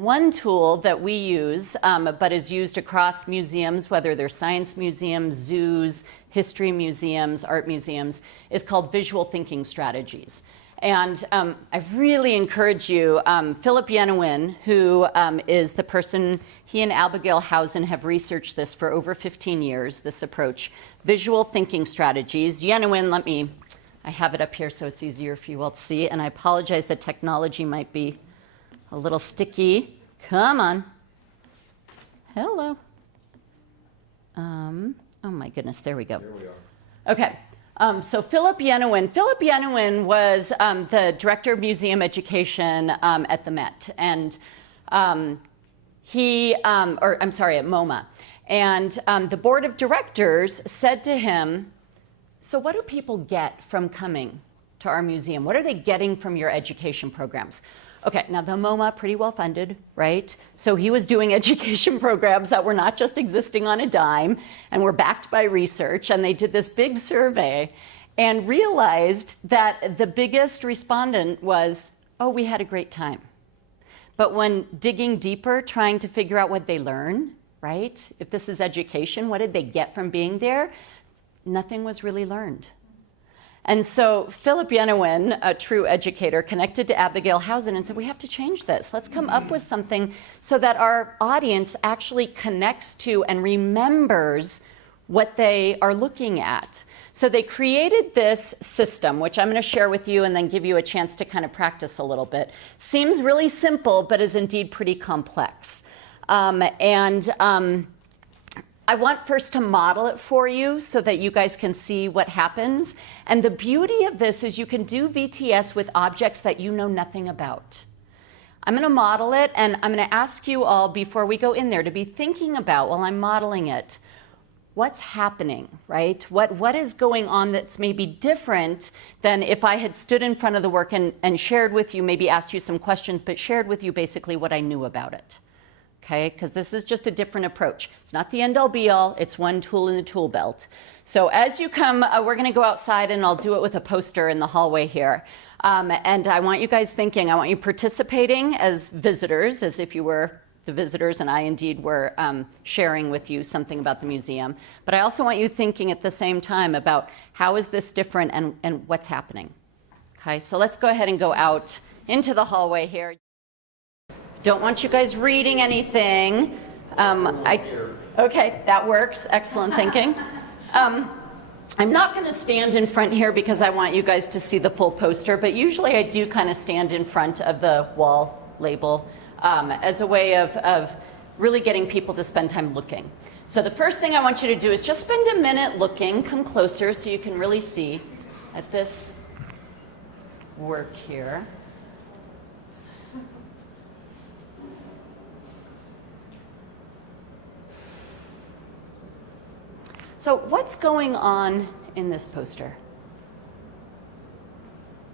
One tool that we use, but is used across museums, whether they're science museums, zoos, history museums, art museums, is called visual thinking strategies. And I really encourage you, Philip Yenawine, who is the person, he and Abigail Housen have researched this for over 15 years, this approach, visual thinking strategies. Yenawine, I have it up here so it's easier for you all to see, and I apologize, the technology might be a little sticky. Come on. Hello. Oh my goodness, there we go. There we are. Okay. So Philip Yenawine was the director of museum education at the Met, and at MoMA. And the board of directors said to him, so what do people get from coming to our museum? What are they getting from your education programs? Okay, now the MoMA, pretty well funded, right? So he was doing education programs that were not just existing on a dime and were backed by research. And they did this big survey and realized that the biggest respondent was, oh, we had a great time. But when digging deeper, trying to figure out what they learn, right? If this is education, what did they get from being there? Nothing was really learned. And so Philip Yenawine, a true educator, connected to Abigail Housen and said, we have to change this. Let's come up with something so that our audience actually connects to and remembers what they are looking at. So they created this system, which I'm going to share with you and then give you a chance to kind of practice a little bit. Seems really simple, but is indeed pretty complex. I want first to model it for you so that you guys can see what happens. And the beauty of this is you can do VTS with objects that you know nothing about. I'm going to model it, and I'm going to ask you all before we go in there to be thinking about, while I'm modeling it, what's happening, right? What is going on that's maybe different than if I had stood in front of the work and shared with you, maybe asked you some questions, but shared with you basically what I knew about it. Okay, because this is just a different approach. It's not the end-all be-all, it's one tool in the tool belt. So as you come, we're going to go outside and I'll do it with a poster in the hallway here. And I want you guys thinking, I want you participating as visitors, as if you were the visitors and I indeed were sharing with you something about the museum. But I also want you thinking at the same time about how is this different and what's happening. Okay, so let's go ahead and go out into the hallway here. Don't want you guys reading anything. Okay, that works. Excellent thinking. I'm not going to stand in front here because I want you guys to see the full poster, but usually I do kind of stand in front of the wall label as a way of really getting people to spend time looking. So the first thing I want you to do is just spend a minute looking, come closer so you can really see at this work here. So what's going on in this poster?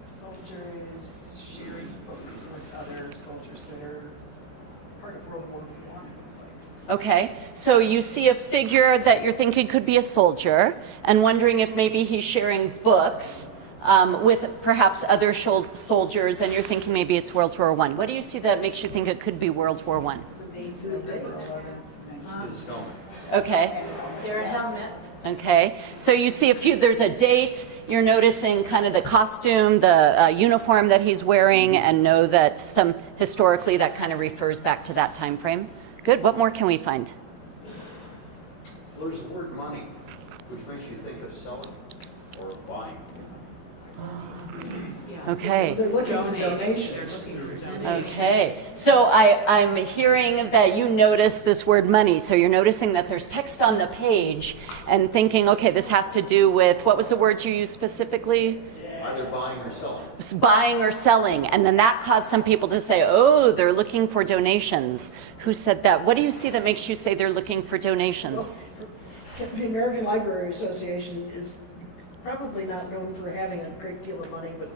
Soldiers sharing books with other soldiers that are part of World War I. Okay, so you see a figure that you're thinking could be a soldier and wondering if maybe he's sharing books with perhaps other soldiers, and you're thinking maybe it's World War I. What do you see that makes you think it could be World War I? Okay. Their helmet. Okay, so you see there's a date, you're noticing kind of the costume, the uniform that he's wearing, and know that historically that kind of refers back to that time frame. Good, what more can we find? There's the word money, which makes you think of selling or buying. Okay. They're looking for donations. Okay, so I'm hearing that you notice this word money. So you're noticing that there's text on the page and thinking, okay, this has to do with, what was the word you used specifically? Either buying or selling. Buying or selling. And then that caused some people to say, oh, they're looking for donations. Who said that? What do you see that makes you say they're looking for donations? Well, the American Library Association is probably not known for having a great deal of money, but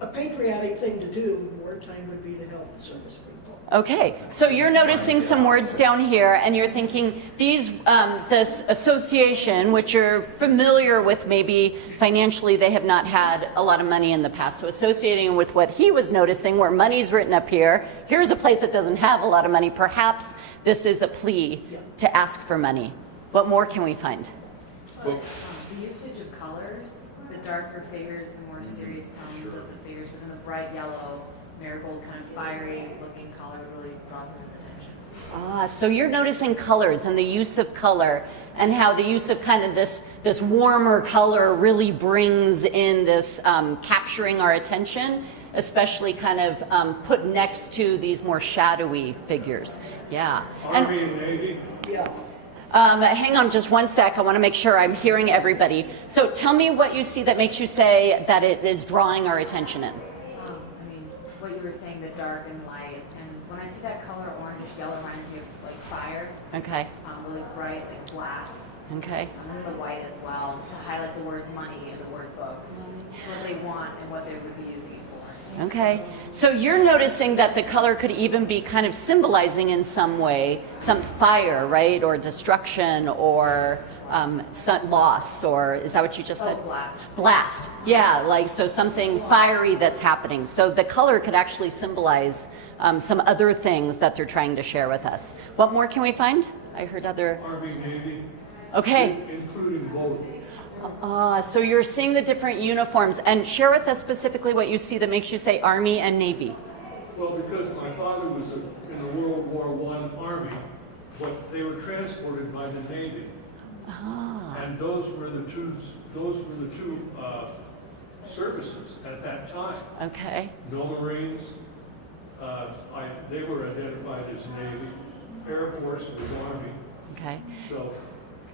a patriotic thing to do in wartime would be to help the service people. Okay, so you're noticing some words down here, and you're thinking these, this association, which you're familiar with, maybe financially they have not had a lot of money in the past. So associating with what he was noticing, where money's written up here, here's a place that doesn't have a lot of money. Perhaps this is a plea to ask for money. What more can we find? Well, The usage of colors, the darker figures, the more serious tones of the figures, within the bright yellow, marigold kind of fiery looking color really draws someone's attention. Ah, so you're noticing colors and the use of color, and how the use of kind of this warmer color really brings in this capturing our attention, especially kind of put next to these more shadowy figures. Yeah. Army and Navy. Yeah. Hang on just one sec. I want to make sure I'm hearing everybody. So tell me what you see that makes you say that it is drawing our attention in. I mean, what you were saying, the dark and light, and when I see that color orangish yellow reminds me of like fire, Okay. really bright, like blast. Okay. And then the white as well, to highlight the words money in the word book. It's what they want and what they would be using it for. Okay, so you're noticing that the color could even be kind of symbolizing in some way some fire, right? Or destruction, or loss, or is that what you just said? Oh, blast. Blast, yeah, like so something fiery that's happening. So the color could actually symbolize some other things that they're trying to share with us. What more can we find? I heard other. Army, Navy. Okay. Including both. So you're seeing the different uniforms, and share with us specifically what you see that makes you say Army and Navy. Well, because my father was in the World War I Army, but they were transported by the Navy. And those were the two services at that time. Okay. No Marines. They were identified as Navy. Air Force was Army. Okay. So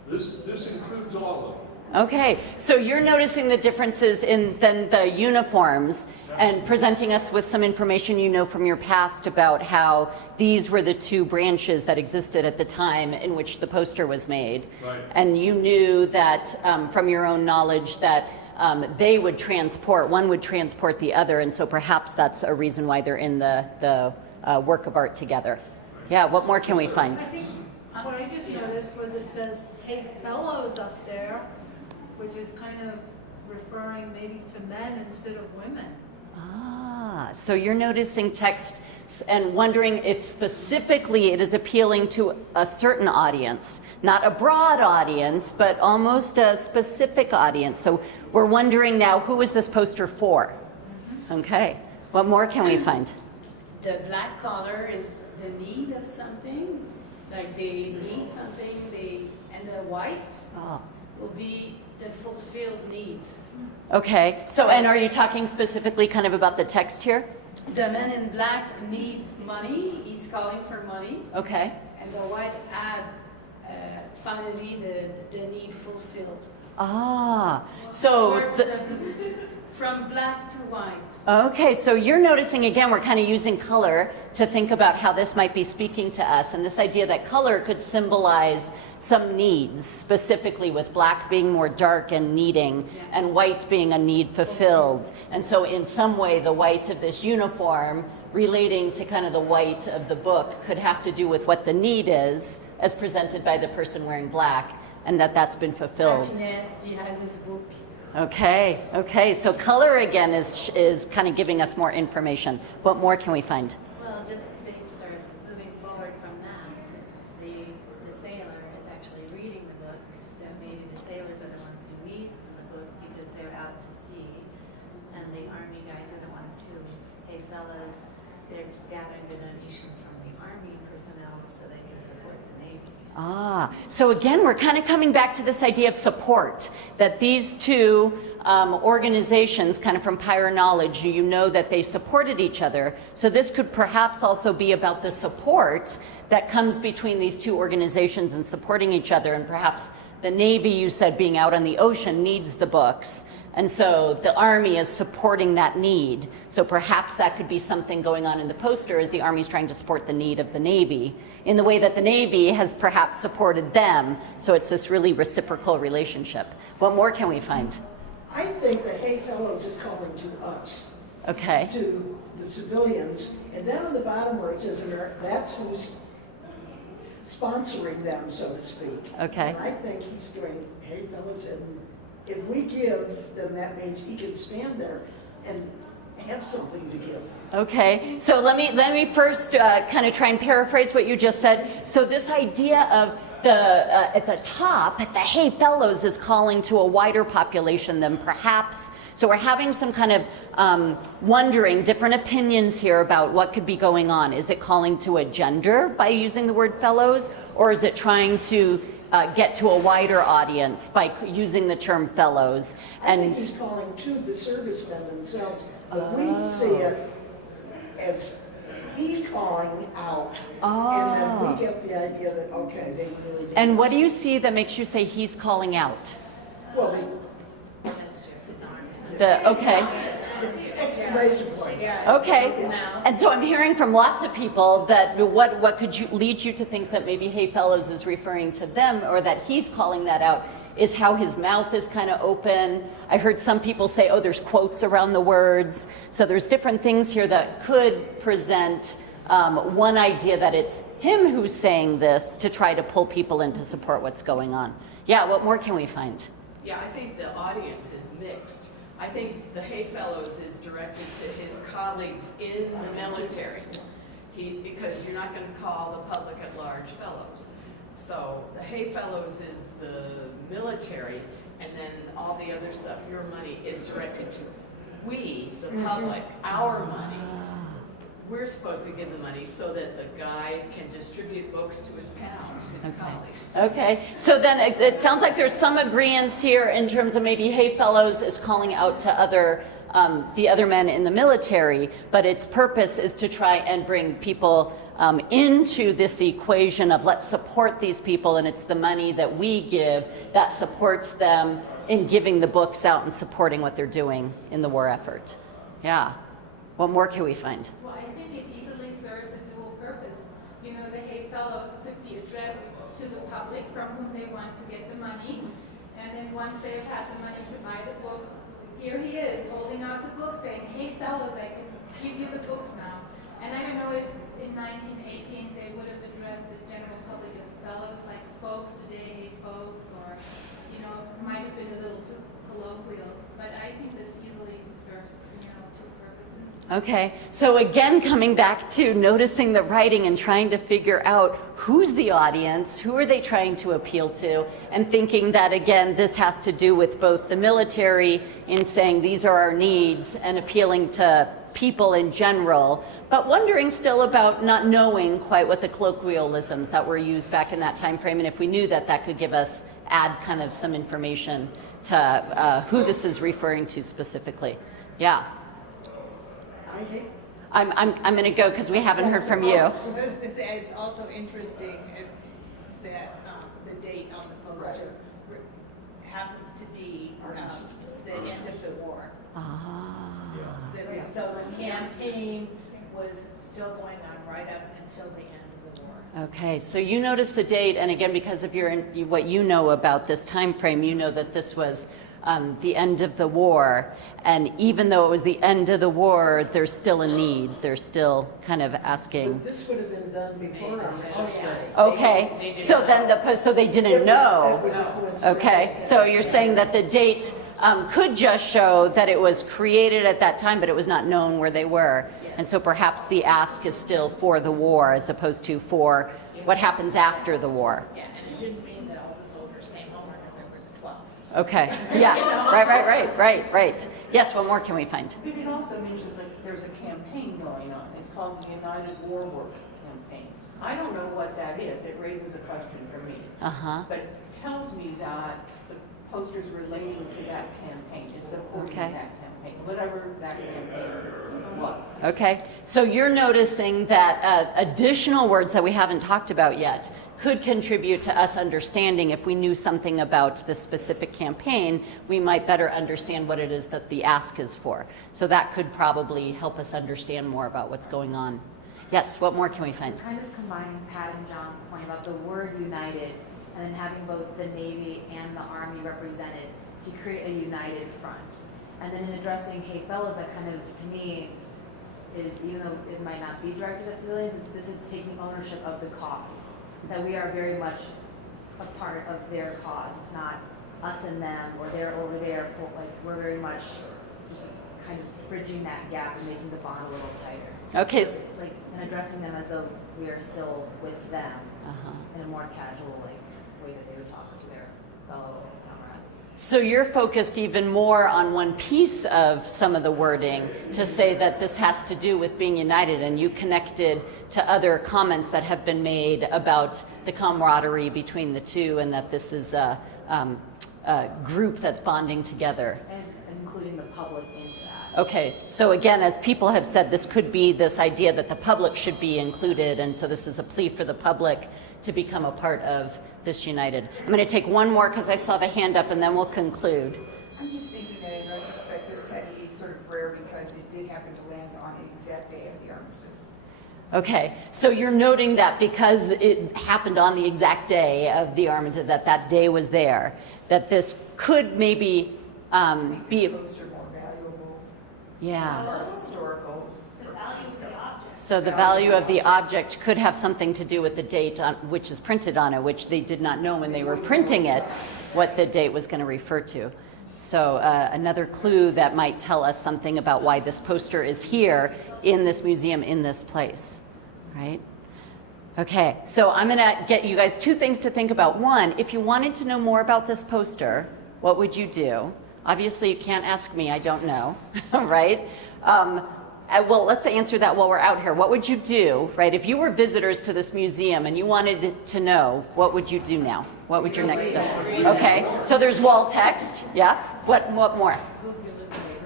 this includes all of them. Okay, so you're noticing the differences in then the uniforms and presenting us with some information you know from your past about how these were the two branches that existed at the time in which the poster was made. Right. And you knew that from your own knowledge that they would transport, one would transport the other, and so perhaps that's a reason why they're in the work of art together. Yeah, what more can we find? I think what I just noticed was it says, "Hey fellows" up there, which is kind of referring maybe to men instead of women. Ah, so you're noticing text and wondering if specifically it is appealing to a certain audience, not a broad audience, but almost a specific audience. So we're wondering now, who is this poster for? Okay, what more can we find? The black color is the need of something, like they need something, and the white Oh. will be the fulfilled need. Okay, so and are you talking specifically kind of about the text here? The man in black needs money, he's calling for money, Okay. and the white add finally the need fulfilled. Ah, so Towards from black to white. okay, so you're noticing again, we're kind of using color to think about how this might be speaking to us, and this idea that color could symbolize some needs, specifically with black being more dark and needing, and white being a need fulfilled. And so in some way, the white of this uniform relating to kind of the white of the book could have to do with what the need is, as presented by the person wearing black, and that's been fulfilled. Happiness, he has his book. Okay, so color again is kind of giving us more information. What more can we find? Well, just maybe start moving forward from that. The sailor is actually reading the book, so maybe the sailors are the ones who read the book because they're out to sea, and the army guys are the ones who, hey fellas, they're gathering the donations from the army personnel so they can support the Navy. Ah, so again, we're kind of coming back to this idea of support, that these two organizations, kind of from prior knowledge, you know that they supported each other. So this could perhaps also be about the support that comes between these two organizations and supporting each other, and perhaps the Navy, you said, being out on the ocean needs the books. And so the Army is supporting that need. So perhaps that could be something going on in the poster as the Army's trying to support the need of the Navy in the way that the Navy has perhaps supported them. So it's this really reciprocal relationship. What more can we find? I think the Hey Fellows is calling to us. Okay. to the civilians. And then on the bottom where it says America, that's who's sponsoring them, so to speak. Okay. And I think he's going, hey fellas, and if we give, then that means he can stand there and have something to give. Okay, so let me first kind of try and paraphrase what you just said. So this idea of the at the top, at the Hey Fellows, is calling to a wider population than perhaps. So we're having some kind of wondering, different opinions here about what could be going on. Is it calling to a gender by using the word fellows, or is it trying to get to a wider audience by using the term fellows? I think he's calling to the servicemen themselves, but we see it as he's calling out, and then we get the idea that, okay, they really need And what us. do you see that makes you say he's calling out? Well, they, Okay. exclamation point. Okay, and so I'm hearing from lots of people that what could lead you to think that maybe Hey Fellows is referring to them, or that he's calling that out, is how his mouth is kind of open. I heard some people say, oh, there's quotes around the words. So there's different things here that could present one idea that it's him who's saying this to try to pull people in to support what's going on. Yeah, what more can we find? Yeah, I think the audience is mixed. I think the Hey Fellows is directed to his colleagues in the military. Because you're not going to call the public at large fellows. So the Hey Fellows is the military, and then all the other stuff, your money, is directed to we, the public, our money. We're supposed to give the money so that the guy can distribute books to his pals, his colleagues. Okay, so then it sounds like there's some agreeance here in terms of maybe Hey Fellows is calling out to the other men in the military, but its purpose is to try and bring people into this equation of let's support these people, and it's the money that we give that supports them in giving the books out and supporting what they're doing in the war effort. Yeah. What more can we find? Well, I think it easily serves a dual purpose. You know, the Hey Fellows could be addressed to the public from whom they want to get the money. And then once they've had the money to buy the books, here he is holding out the books saying, Hey Fellows, I can give you the books now. And I don't know if in 1918 they would have addressed the general public as fellows, like folks today, hey folks, or, you know, might have been a little too colloquial. But I think this easily serves, you know, two purposes. Okay, so again, coming back to noticing the writing and trying to figure out who's the audience, who are they trying to appeal to, and thinking that, again, this has to do with both the military in saying these are our needs and appealing to people in general, but wondering still about not knowing quite what the colloquialisms that were used back in that time frame, and if we knew that, that could give us, add kind of some information to who this is referring to specifically. Yeah. I'm going to go because we haven't heard from you. I was going to say, it's also interesting that the date on the poster happens to be the end of the war. So the campaign was still going on right up until the end of the war. Okay, so you noticed the date, and again, because of what you know about this time frame, you know that this was the end of the war, and even though it was the end of the war, there's still a need. They're still kind of asking. But this would have been done before Armistice Day. Okay, so then so they didn't know. It was a coincidence. Okay, so you're saying that the date could just show that it was created at that time, but it was not known where they were. And so perhaps the ask is still for the war as opposed to for what happens after the war. Yeah, and it didn't mean that all the soldiers came home on November the 12th. Okay, yeah, right. Yes, what more can we find? It also mentions that there's a campaign going on. It's called the United War Work Campaign. I don't know what that is. It raises a question for me. But it tells me that the posters relating to that campaign is supporting that campaign, whatever that campaign was. Okay, so you're noticing that additional words that we haven't talked about yet could contribute to us understanding. If we knew something about the specific campaign, we might better understand what it is that the ask is for. So that could probably help us understand more about what's going on. Yes, what more can we find? Kind of combining Pat and John's point about the word united and then having both the Navy and the Army represented to create a united front. And then in addressing Hey Fellows, that kind of, to me, is, even though it might not be directed at civilians, this is taking ownership of the cause. That we are very much a part of their cause. It's not us and them, or they're over there. Like, we're very much just kind of bridging that gap and making the bond a little tighter. Okay. Like, and addressing them as though we are still with them in a more casual, like, way that they would talk to their fellow comrades. So you're focused even more on one piece of some of the wording to say that this has to do with being united, and you connected to other comments that have been made about the camaraderie between the two, and that this is a group that's bonding together. And including the public into that. Okay, so again, as people have said, this could be this idea that the public should be included, and so this is a plea for the public to become a part of this united. I'm going to take one more because I saw the hand up, and then we'll conclude. I'm just thinking that in retrospect, this had to be sort of rare because it did happen to land on the exact day of the armistice. Okay, so you're noting that because it happened on the exact day of the armistice, that day was there, that this could maybe be... This poster more valuable Yeah. as far as historical purposes go. So the value of the object could have something to do with the date on which is printed on it, which they did not know when they were printing it, what the date was going to refer to. So another clue that might tell us something about why this poster is here in this museum, in this place, right? Okay, so I'm going to get you guys two things to think about. One, if you wanted to know more about this poster, what would you do? Obviously, you can't ask me, I don't know, right? Well, let's answer that while we're out here. What would you do, right? If you were visitors to this museum and you wanted to know, what would you do now? What would your next step? Okay, so there's wall text, yeah? What more?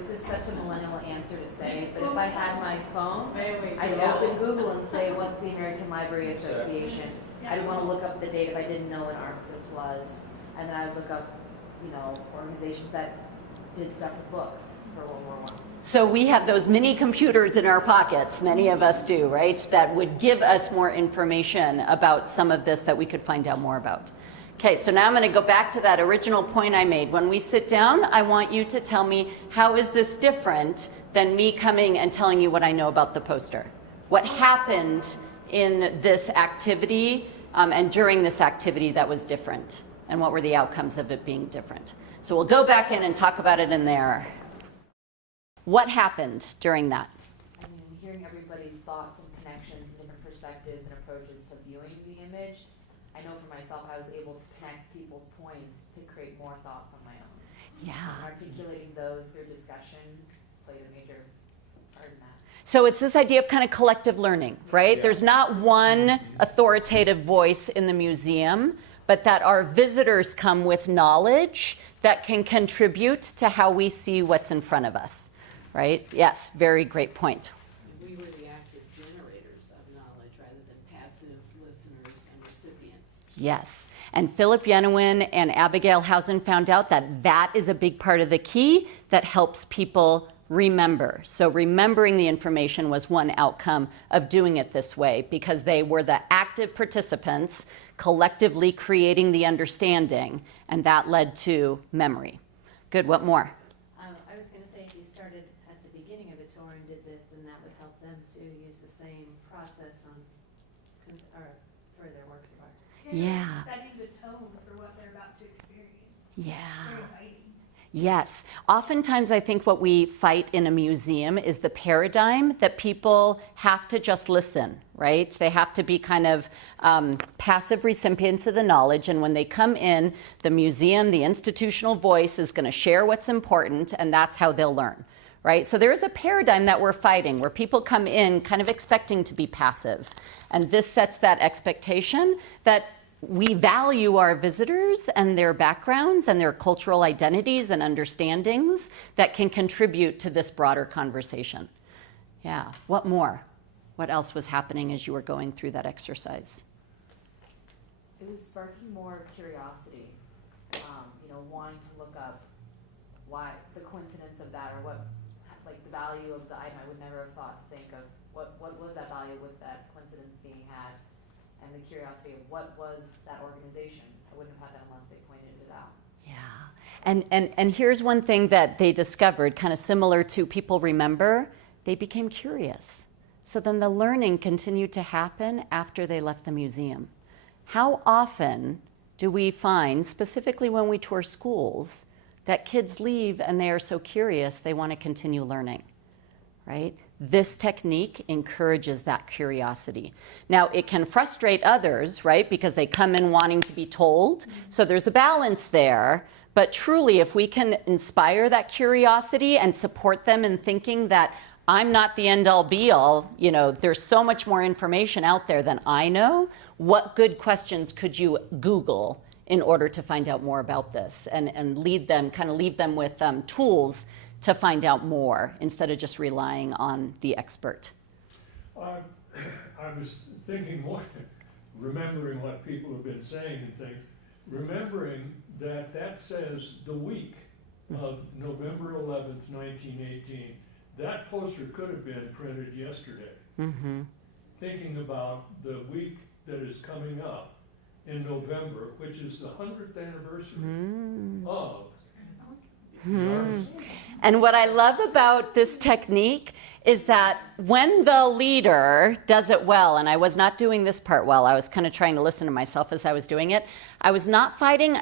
This is such a millennial answer to say, but if I had my phone, I'd open Google and say, what's the American Library Association? I'd want to look up the date if I didn't know what armistice was, and then I'd look up, organizations that did stuff with books for World War I. So we have those mini computers in our pockets, many of us do, right? That would give us more information about some of this that we could find out more about. Okay, so now I'm going to go back to that original point I made. When we sit down, I want you to tell me, how is this different than me coming and telling you what I know about the poster? What happened in this activity and during this activity that was different? And what were the outcomes of it being different? So we'll go back in and talk about it in there. What happened during that? I mean, hearing everybody's thoughts and connections and different perspectives and approaches to viewing the image, I know for myself I was able to connect people's points to create more thoughts on my own. Yeah. And articulating those through discussion played a major part in that. So it's this idea of kind of collective learning, right? There's not one authoritative voice in the museum, but that our visitors come with knowledge that can contribute to how we see what's in front of us. Right? Yes, very great point. We were the active generators of knowledge rather than passive listeners and recipients. Yes, and Philip Yenawine and Abigail Housen found out that that is a big part of the key that helps people remember. So remembering the information was one outcome of doing it this way, because they were the active participants collectively creating the understanding, and that led to memory. Good, what more? I was going to say, if you started at the beginning of the tour and did this, then that would help them to use the same process on for their works of art. Yeah. Setting the tone for what they're about to experience. Yeah. Very inviting. Yes. Oftentimes, I think what we fight in a museum is the paradigm that people have to just listen, right? They have to be kind of passive recipients of the knowledge. And when they come in, the museum, the institutional voice is going to share what's important, and that's how they'll learn, right? So there is a paradigm that we're fighting where people come in kind of expecting to be passive. And this sets that expectation that we value our visitors and their backgrounds and their cultural identities and understandings that can contribute to this broader conversation. Yeah, what more? What else was happening as you were going through that exercise? It was sparking more curiosity, wanting to look up why the coincidence of that, or what, like the value of the item. I would never have thought to think of what was that value with that coincidence being had. And the curiosity of what was that organization. I wouldn't have had that unless they pointed it out. Yeah. And here's one thing that they discovered, kind of similar to people remember, they became curious. So then the learning continued to happen after they left the museum. How often do we find, specifically when we tour schools, that kids leave and they are so curious they want to continue learning, right? This technique encourages that curiosity. Now, it can frustrate others, right? Because they come in wanting to be told. So there's a balance there. But truly, if we can inspire that curiosity and support them in thinking that I'm not the end all be all, you know, there's so much more information out there than I know. What good questions could you Google in order to find out more about this and lead them, kind of leave them with tools to find out more instead of just relying on the expert? I was thinking more, remembering what people have been saying and things, remembering that that says the week of November 11th, 1918. That poster could have been printed yesterday. Mm-hmm. Thinking about the week that is coming up in November, which is the 100th anniversary of And what I love about this technique is that when the leader does it well, and I was not doing this part well, I was kind of trying to listen to myself as I was doing it, I was not finding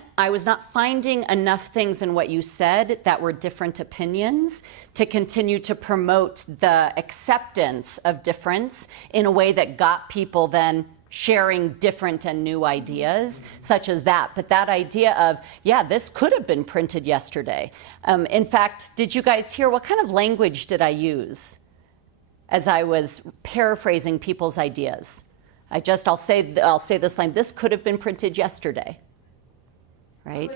enough things in what you said that were different opinions to continue to promote the acceptance of difference in a way that got people then sharing different and new ideas, such as that. But that idea of, yeah, this could have been printed yesterday. In fact, did you guys hear what kind of language did I use as I was paraphrasing people's ideas? I'll say this line, this could have been printed yesterday, right?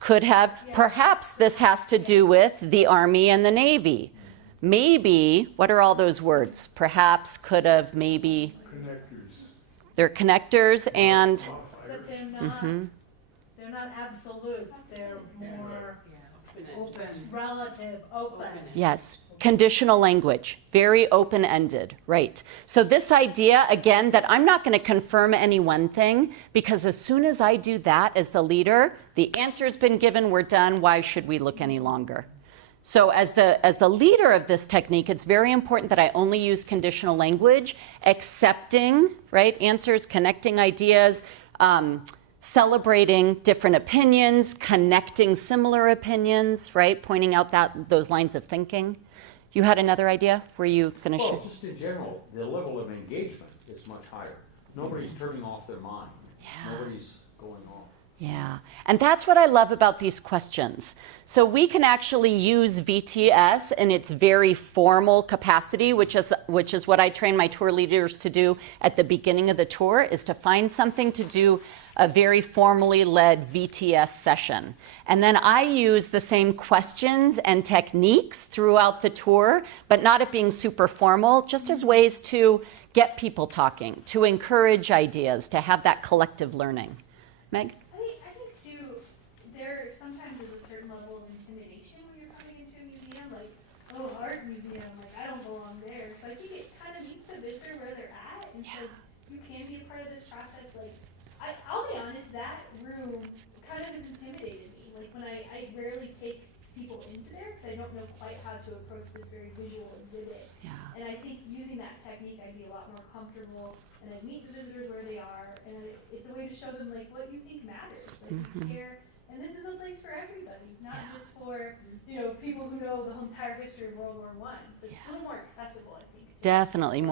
Could have. Yes. Perhaps this has to do with the Army and the Navy. Maybe, what are all those words? Perhaps, could have, maybe. They're connectors and. But they're not. They're not absolutes. They're more open, relative, open. Yes. Conditional language, very open-ended, right? So this idea, again, that I'm not going to confirm any one thing, because as soon as I do that as the leader, the answer's been given, we're done, why should we look any longer? So as the leader of this technique, it's very important that I only use conditional language, accepting, right, answers, connecting ideas, celebrating different opinions, connecting similar opinions, right, pointing out those lines of thinking. You had another idea? Were you going to share? Well, just in general, the level of engagement is much higher. Nobody's turning off their mind. Yeah. Nobody's going off. Yeah, and that's what I love about these questions. So we can actually use VTS in its very formal capacity, which is what I train my tour leaders to do at the beginning of the tour, is to find something to do a very formally led VTS session. And then I use the same questions and techniques throughout the tour, but not it being super formal, just as ways to get people talking, to encourage ideas, to have that collective learning. Meg? I think too, there sometimes is a certain level of intimidation when you're coming into a museum, like, oh, art museum, like I don't belong there. So I think it kind of meets the visitor where they're at and says, you can be a part of this process. Like, I'll be honest, that room kind of has intimidated me. Like when I rarely take people into there because I don't know quite how to approach this very visual exhibit. Yeah. And I think using that technique, I'd be a lot more comfortable, and I'd meet the visitors where they are, and it's a way to show them like what you think matters. Like you care, and this is a place for everybody, not just for people who know the whole entire history of World War I. So it's a little more accessible, I think. Definitely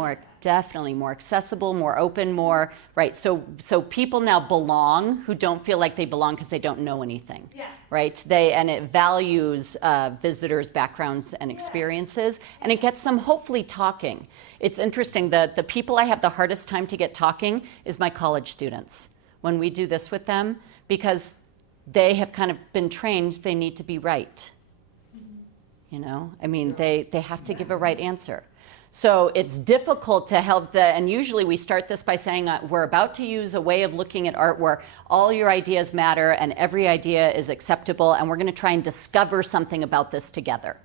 more accessible, more open, more right. So people now belong who don't feel like they belong because they don't know anything. Yeah. Right. And it values visitors' backgrounds and experiences, and it gets them hopefully talking. It's interesting that the people I have the hardest time to get talking is my college students when we do this with them, because they have kind of been trained they need to be right. I mean, they have to give a right answer. So it's difficult to help and usually we start this by saying we're about to use a way of looking at art where all your ideas matter and every idea is acceptable, and we're going to try and discover something about this together.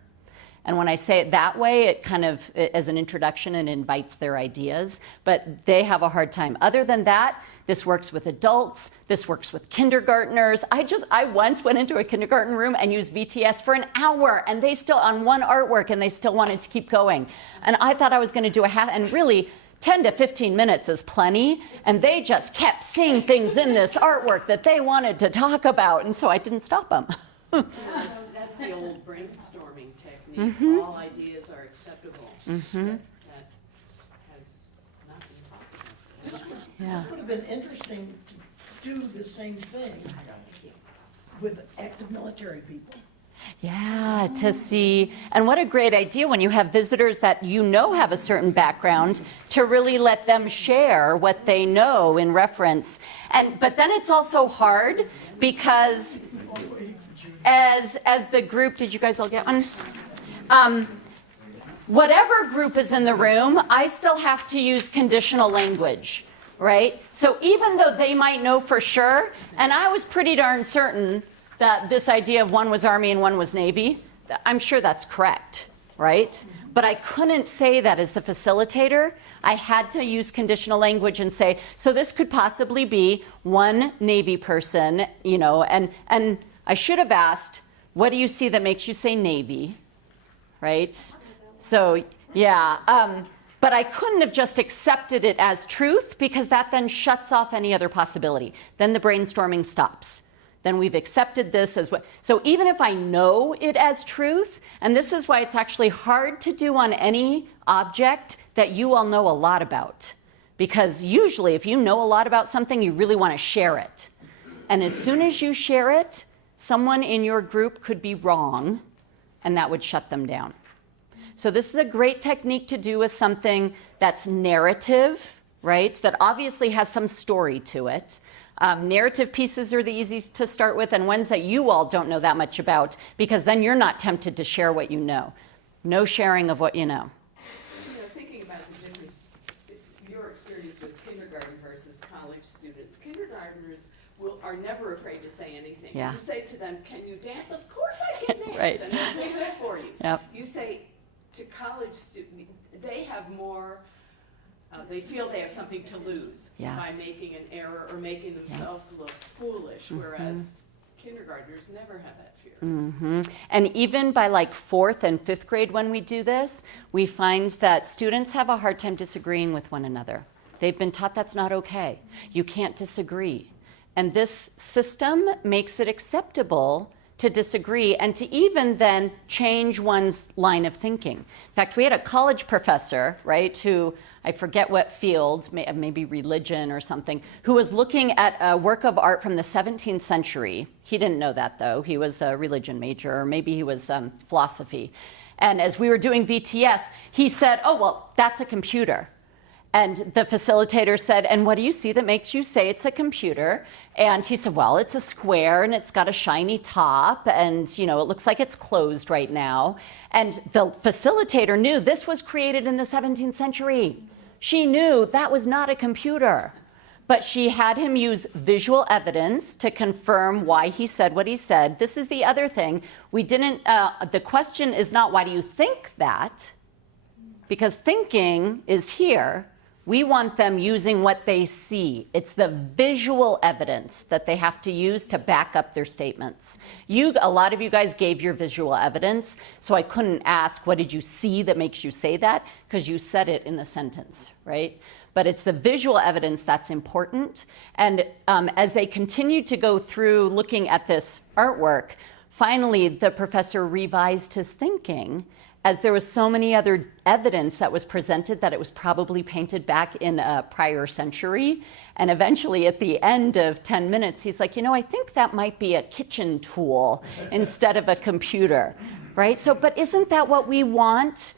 And when I say it that way, it kind of, as an introduction, and invites their ideas, but they have a hard time. Other than that, this works with adults, this works with kindergartners. I once went into a kindergarten room and used VTS for an hour, and they still, on one artwork, and they still wanted to keep going. And I thought I was gonna do a half, and really, 10 to 15 minutes is plenty, and they just kept seeing things in this artwork that they wanted to talk about, and so I didn't stop them. That's the old brainstorming technique. All ideas are acceptable. That has not been talked about. This would have been interesting to do the same thing with active military people. Yeah, to see, and what a great idea when you have visitors that you know have a certain background, to really let them share what they know in reference. But then it's also hard because as the group, did you guys all get one? Whatever group is in the room, I still have to use conditional language, right? So even though they might know for sure, and I was pretty darn certain that this idea of one was Army and one was Navy, I'm sure that's correct, right? But I couldn't say that as the facilitator. I had to use conditional language and say, so this could possibly be one Navy person, you know, and I should have asked, what do you see that makes you say Navy, right? So, yeah, but I couldn't have just accepted it as truth, because that then shuts off any other possibility. Then the brainstorming stops. Then we've accepted this as what. So even if I know it as truth, and this is why it's actually hard to do on any object that you all know a lot about. Because usually if you know a lot about something, you really want to share it. And as soon as you share it, someone in your group could be wrong, and that would shut them down. So this is a great technique to do with something that's narrative, right? That obviously has some story to it. Narrative pieces are the easiest to start with, and ones that you all don't know that much about, because then you're not tempted to share what you know. No sharing of what you know. You know, thinking about the difference, your experience with kindergarten versus college students, kindergartners are never afraid to say anything. Yeah. You say to them, can you dance? Of course I can dance, Right. and they'll do this for you. Yep. You say to college students, they have more, they feel they have something to lose by making an error or making themselves look foolish, whereas kindergartners never have that fear. And even by like 4th and 5th grade when we do this, we find that students have a hard time disagreeing with one another. They've been taught that's not okay. You can't disagree. And this system makes it acceptable to disagree and to even then change one's line of thinking. In fact, we had a college professor, right, who, I forget what field, maybe religion or something, who was looking at a work of art from the 17th century. He didn't know that, though. He was a religion major, or maybe he was philosophy. And as we were doing VTS, he said, oh, well, that's a computer. And the facilitator said, and what do you see that makes you say it's a computer? And he said, well, it's a square and it's got a shiny top and, you know, it looks like it's closed right now. And the facilitator knew this was created in the 17th century. She knew that was not a computer. But she had him use visual evidence to confirm why he said what he said. This is the other thing. We didn't, the question is not why do you think that? Because thinking is here. We want them using what they see. It's the visual evidence that they have to use to back up their statements. A lot of you guys gave your visual evidence, so I couldn't ask, what did you see that makes you say that? Because you said it in the sentence, right? But it's the visual evidence that's important. And as they continued to go through looking at this artwork, finally the professor revised his thinking, as there was so many other evidence that was presented that it was probably painted back in a prior century. And eventually at the end of 10 minutes, he's like, you know, I think that might be a kitchen tool instead of a computer, right? So, but isn't that what we want,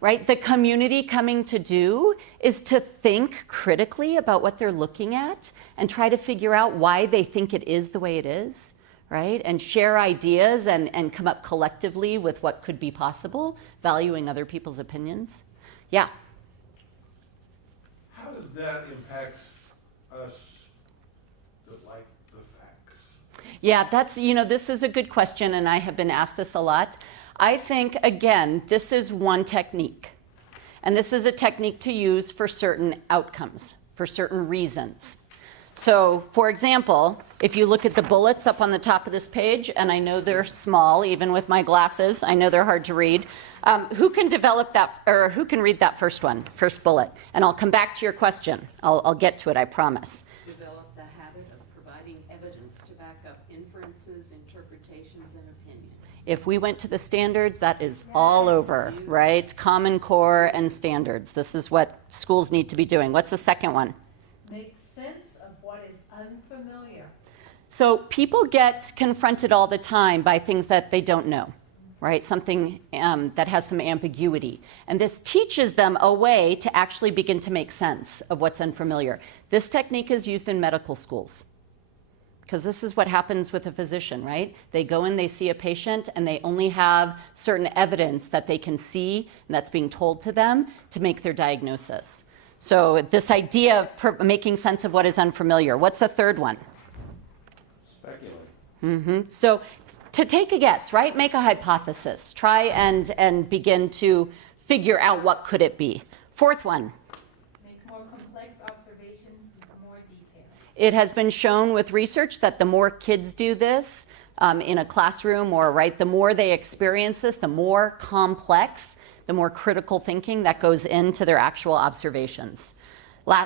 right? The community coming to do is to think critically about what they're looking at and try to figure out why they think it is the way it is. Right? And share ideas and come up collectively with what could be possible, valuing other people's opinions. Yeah? How does that impact us that like the facts? Yeah, that's, you know, this is a good question, and I have been asked this a lot. I think, again, this is one technique. And this is a technique to use for certain outcomes, for certain reasons. So, for example, if you look at the bullets up on the top of this page, and I know they're small, even with my glasses, I know they're hard to read. Who can develop that, or who can read that first one, first bullet? And I'll come back to your question. I'll get to it, I promise. Develop the habit of providing evidence to back up inferences, interpretations, and opinions. If we went to the standards, that is all over, right? Common Core and standards. This is what schools need to be doing. What's the second one? Make sense of what is unfamiliar. So people get confronted all the time by things that they don't know, right? Something that has some ambiguity. And this teaches them a way to actually begin to make sense of what's unfamiliar. This technique is used in medical schools, because this is what happens with a physician, right? They go in, they see a patient, and they only have certain evidence that they can see and that's being told to them to make their diagnosis. So this idea of making sense of what is unfamiliar. What's the third one? Speculate. So to take a guess, right? Make a hypothesis. Try and begin to figure out what could it be. Fourth one. Make more complex observations with more detail. It has been shown with research that the more kids do this in a classroom, or right, the more they experience this, the more complex, the more critical thinking that goes into their actual observations.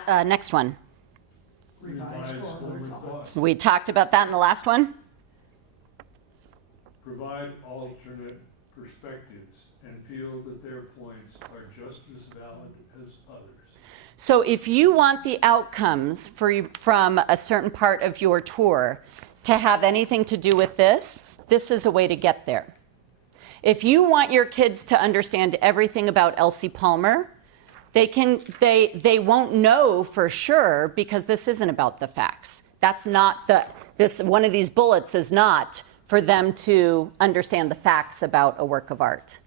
Next one. Revise former thoughts. We talked about that in the last one. Provide alternate perspectives and feel that their points are just as valid as others. So if you want the outcomes from a certain part of your tour to have anything to do with this, this is a way to get there. If you want your kids to understand everything about Elsie Palmer, they won't know for sure, because this isn't about the facts. That's not one of these bullets is not for them to understand the facts about a work of art,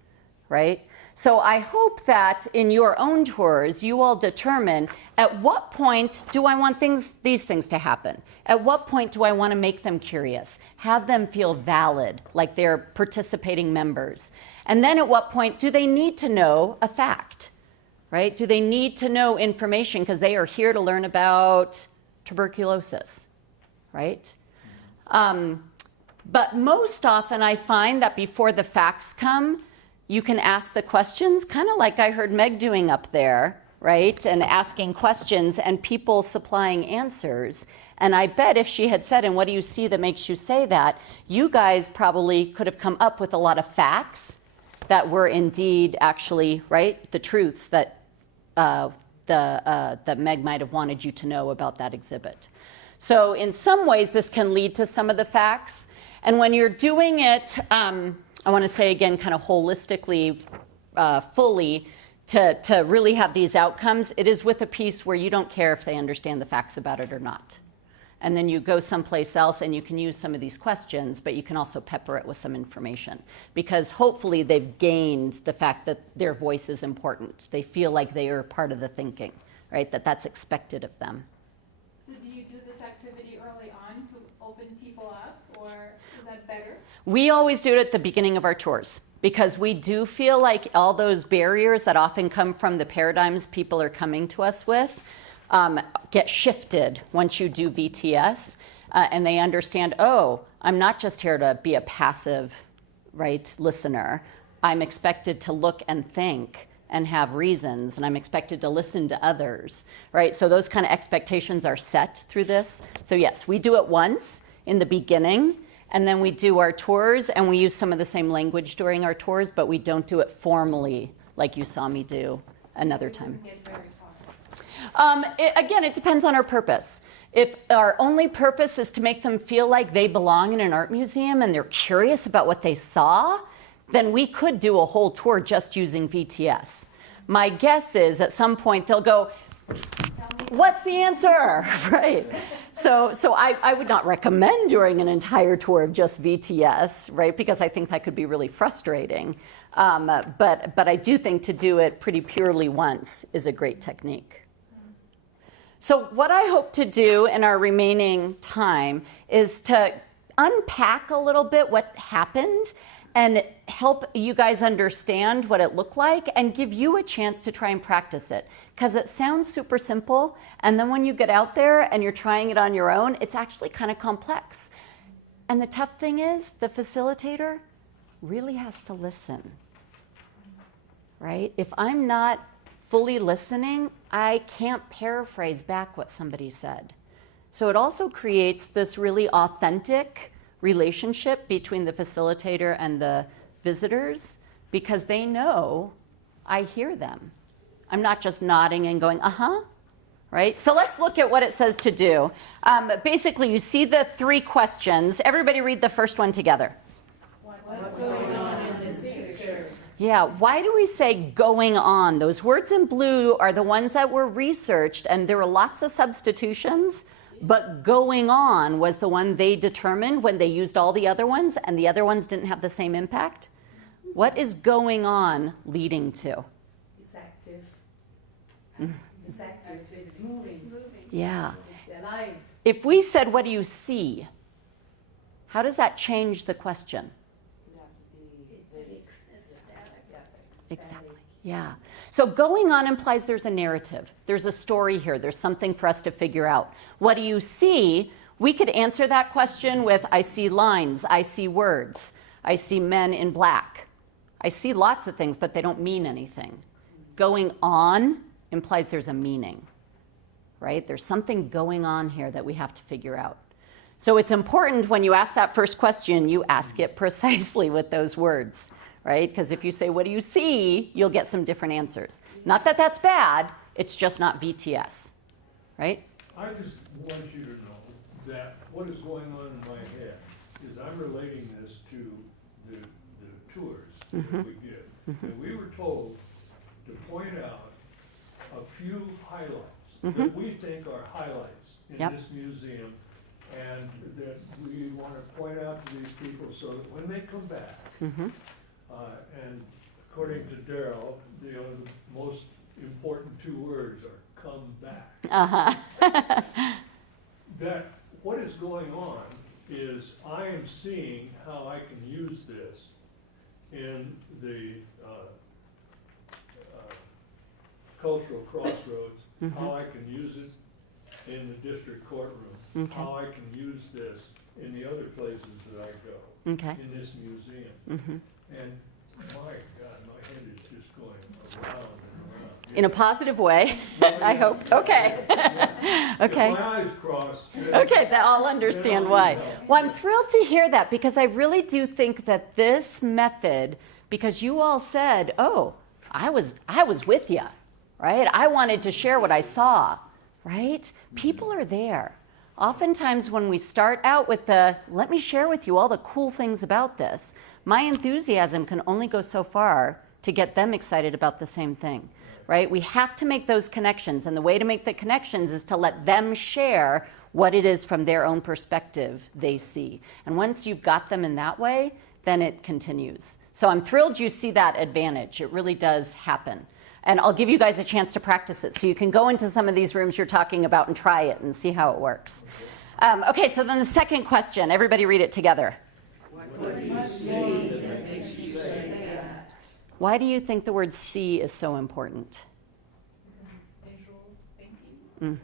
right? So I hope that in your own tours, you all determine at what point do I want these things to happen? At what point do I want to make them curious? Have them feel valid, like they're participating members? And then at what point do they need to know a fact, right? Do they need to know information because they are here to learn about tuberculosis, right? But most often I find that before the facts come, you can ask the questions, kind of like I heard Meg doing up there, right? And asking questions and people supplying answers. And I bet if she had said, and what do you see that makes you say that, you guys probably could have come up with a lot of facts that were indeed actually, right, the truths that, that Meg might have wanted you to know about that exhibit. So in some ways, this can lead to some of the facts. And when you're doing it, I want to say again, kind of holistically, fully, to really have these outcomes, it is with a piece where you don't care if they understand the facts about it or not. And then you go someplace else and you can use some of these questions, but you can also pepper it with some information. Because hopefully they've gained the fact that their voice is important. They feel like they are part of the thinking, right? That's expected of them. So do you do this activity early on to open people up, or is that better? We always do it at the beginning of our tours, because we do feel like all those barriers that often come from the paradigms people are coming to us with get shifted once you do VTS, and they understand, oh, I'm not just here to be a passive, right, listener. I'm expected to look and think and have reasons, and I'm expected to listen to others, right? So those kind of expectations are set through this. So yes, we do it once in the beginning, and then we do our tours, and we use some of the same language during our tours, but we don't do it formally like you saw me do another time. Again, it depends on our purpose. If our only purpose is to make them feel like they belong in an art museum and they're curious about what they saw, then we could do a whole tour just using VTS. My guess is at some point they'll go, what's the answer, right? So I would not recommend doing an entire tour of just VTS, right? Because I think that could be really frustrating. But I do think to do it pretty purely once is a great technique. So what I hope to do in our remaining time is to unpack a little bit what happened and help you guys understand what it looked like and give you a chance to try and practice it. Because it sounds super simple, and then when you get out there and you're trying it on your own, it's actually kind of complex. And the tough thing is, the facilitator really has to listen, right? If I'm not fully listening, I can't paraphrase back what somebody said. So it also creates this really authentic relationship between the facilitator and the visitors, because they know I hear them. I'm not just nodding and going, uh-huh, right? So let's look at what it says to do. Basically, you see the 3 questions. Everybody read the first one together. What's going on in this picture? Yeah, why do we say going on? Those words in blue are the ones that were researched, and there were lots of substitutions, but going on was the one they determined when they used all the other ones, and the other ones didn't have the same impact. What is going on leading to? It's active. It's active. It's moving. Yeah. It's alive. If we said, what do you see? How does that change the question? Exactly. Yeah. So going on implies there's a narrative. There's a story here. There's something for us to figure out. What do you see? We could answer that question with, I see lines, I see words, I see men in black. I see lots of things, but they don't mean anything. Going on implies there's a meaning, right? There's something going on here that we have to figure out. So it's important when you ask that first question, you ask it precisely with those words, right? Because if you say, what do you see? You'll get some different answers. Not that that's bad, it's just not VTS, right? I just want you to know that what is going on in my head is I'm relating this to the tours that we give. And we were told to point out a few highlights that we think are highlights in this museum, and that we want to point out to these people so that when they come back, and according to Daryl, the most important 2 words are come back. That what is going on is I am seeing how I can use this in the cultural crossroads, how I can use it in the district courtroom, how I can use this in the other places that I go, in this museum. And my God, my head is just going around and around. In a positive way, I hope. Okay. Okay. If my eyes cross. Okay, I'll understand why. Well, I'm thrilled to hear that, because I really do think that this method, because you all said, oh, I was with you, right? I wanted to share what I saw, right? People are there. Oftentimes when we start out with the, let me share with you all the cool things about this, my enthusiasm can only go so far to get them excited about the same thing, right? We have to make those connections, and the way to make the connections is to let them share what it is from their own perspective they see. And once you've got them in that way, then it continues. So I'm thrilled you see that advantage. It really does happen. And I'll give you guys a chance to practice it, so you can go into some of these rooms you're talking about and try it and see how it works. Okay, so then the second question, everybody read it together. What do you see that makes you say that? Why do you think the word see is so important? Visual thinking.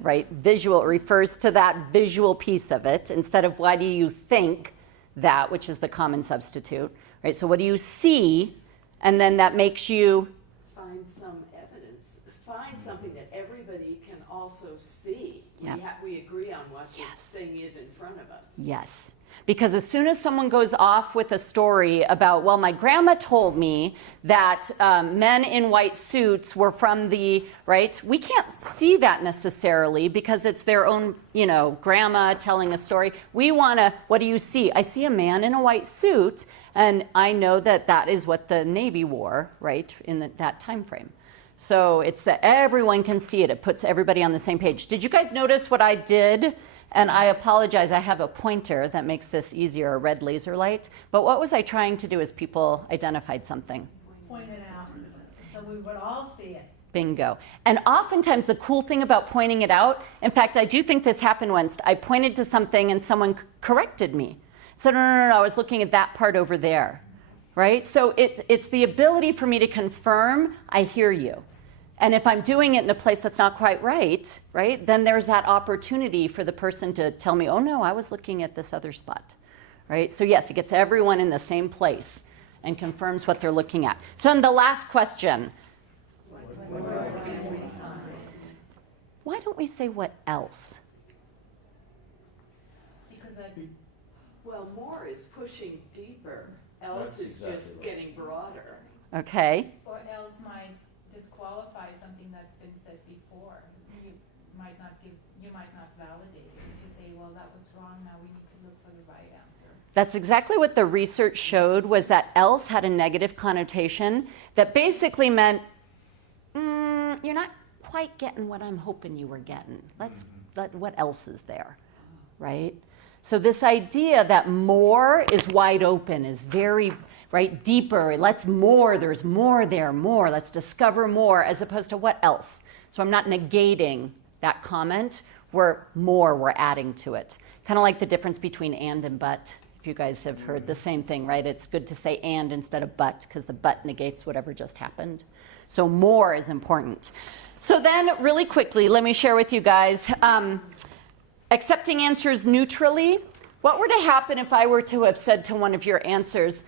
Right, visual refers to that visual piece of it instead of why do you think that, which is the common substitute, right? So what do you see? And then that makes you Find some evidence, find something that everybody can also see. We agree on what this thing is in front of us. Yes. Because as soon as someone goes off with a story about, well, my grandma told me that men in white suits were from the, right? We can't see that necessarily because it's their own, grandma telling a story. We want to, what do you see? I see a man in a white suit, and I know that that is what the Navy wore, right, in that time frame. So it's that everyone can see it. It puts everybody on the same page. Did you guys notice what I did? And I apologize, I have a pointer that makes this easier, a red laser light. But what was I trying to do as people identified something? Point it out, so we would all see it. Bingo. And oftentimes the cool thing about pointing it out, in fact, I do think this happened once. I pointed to something and someone corrected me. So no, I was looking at that part over there, right? So it's the ability for me to confirm I hear you. And if I'm doing it in a place that's not quite right, then there's that opportunity for the person to tell me, oh no, I was looking at this other spot, right? So yes, it gets everyone in the same place and confirms what they're looking at. So in the last question, why don't we say what else? Because I, Well, more is pushing deeper, else That's is exactly just what getting broader. Okay. Or else might disqualify something that's been said before. You might not validate it. If you say, well, that was wrong, now we need to look for the right answer. That's exactly what the research showed, was that else had a negative connotation that basically meant, you're not quite getting what I'm hoping you were getting. What else is there, right? So this idea that more is wide open is very, right, deeper. Let's more, there's more there, more. Let's discover more, as opposed to what else. So I'm not negating that comment. We're adding to it. Kind of like the difference between and but. If you guys have heard the same thing, right? It's good to say and instead of but, because the but negates whatever just happened. So more is important. So then really quickly, let me share with you guys, accepting answers neutrally. What were to happen if I were to have said to one of your answers,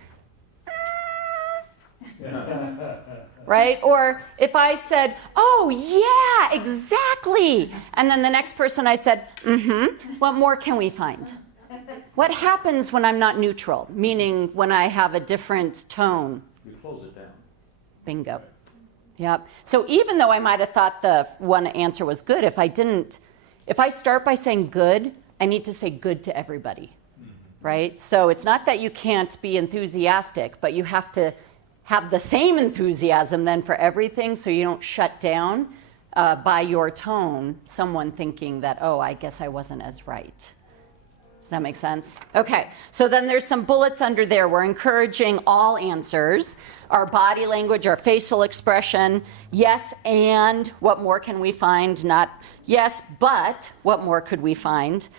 right? Or if I said, oh yeah, exactly. And then the next person I said, what more can we find? What happens when I'm not neutral? Meaning when I have a different tone. You close it down. Bingo. Yep. So even though I might have thought the one answer was good, if I start by saying good, I need to say good to everybody, right? So it's not that you can't be enthusiastic, but you have to have the same enthusiasm then for everything, so you don't shut down by your tone someone thinking that, oh, I guess I wasn't as right. Does that make sense? Okay, so then there's some bullets under there. We're encouraging all answers, our body language, our facial expression, yes, and what more can we find? Not yes, but what more could we find?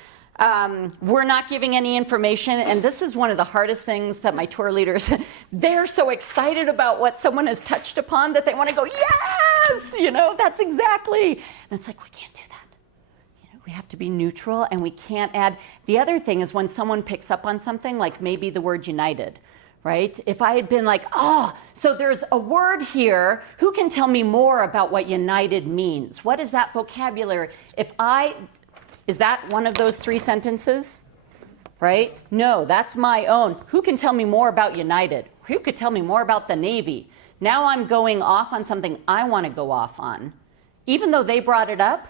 We're not giving any information, and this is one of the hardest things that my tour leaders, they're so excited about what someone has touched upon that they want to go, yes, that's exactly. And it's like, we can't do that. We have to be neutral, and we can't add. The other thing is when someone picks up on something, like maybe the word united, right? If I had been like, oh, so there's a word here, who can tell me more about what united means? What is that vocabulary? Is that one of those 3 sentences, right? No, that's my own. Who can tell me more about united? Who could tell me more about the Navy? Now I'm going off on something I want to go off on. Even though they brought it up,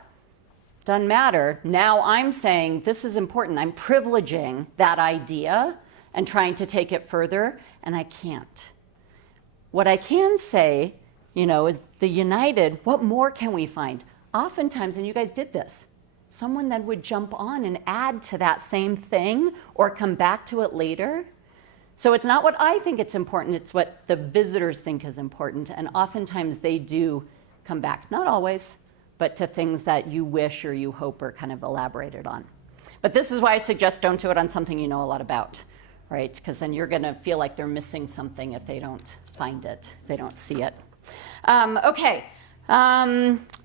doesn't matter. Now I'm saying this is important. I'm privileging that idea and trying to take it further, and I can't. What I can say, is the united, what more can we find? Oftentimes, and you guys did this, someone then would jump on and add to that same thing or come back to it later. So it's not what I think it's important, it's what the visitors think is important, and oftentimes they do come back. Not always, but to things that you wish or you hope are kind of elaborated on. But this is why I suggest don't do it on something you know a lot about, right? Because then you're going to feel like they're missing something if they don't find it, if they don't see it. Okay,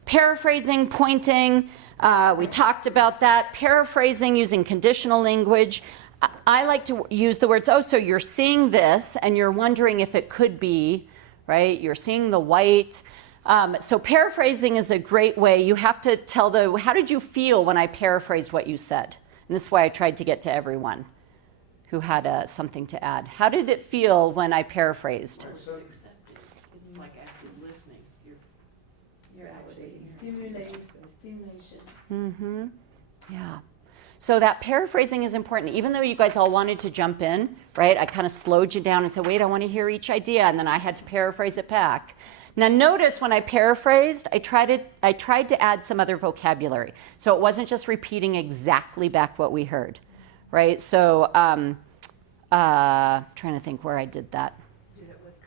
paraphrasing, pointing, we talked about that. Paraphrasing using conditional language. I like to use the words, oh, so you're seeing this and you're wondering if it could be, right? You're seeing the white. So paraphrasing is a great way. You have to tell how did you feel when I paraphrased what you said? And this is why I tried to get to everyone who had something to add. How did it feel when I paraphrased? It's accepted. It's like active listening. You're validating. Stimulation. Yeah. So that paraphrasing is important. Even though you guys all wanted to jump in, right? I kind of slowed you down and said, wait, I want to hear each idea. And then I had to paraphrase it back. Now notice when I paraphrased, I tried to add some other vocabulary. So it wasn't just repeating exactly back what we heard, right? So trying to think where I did that. Do it with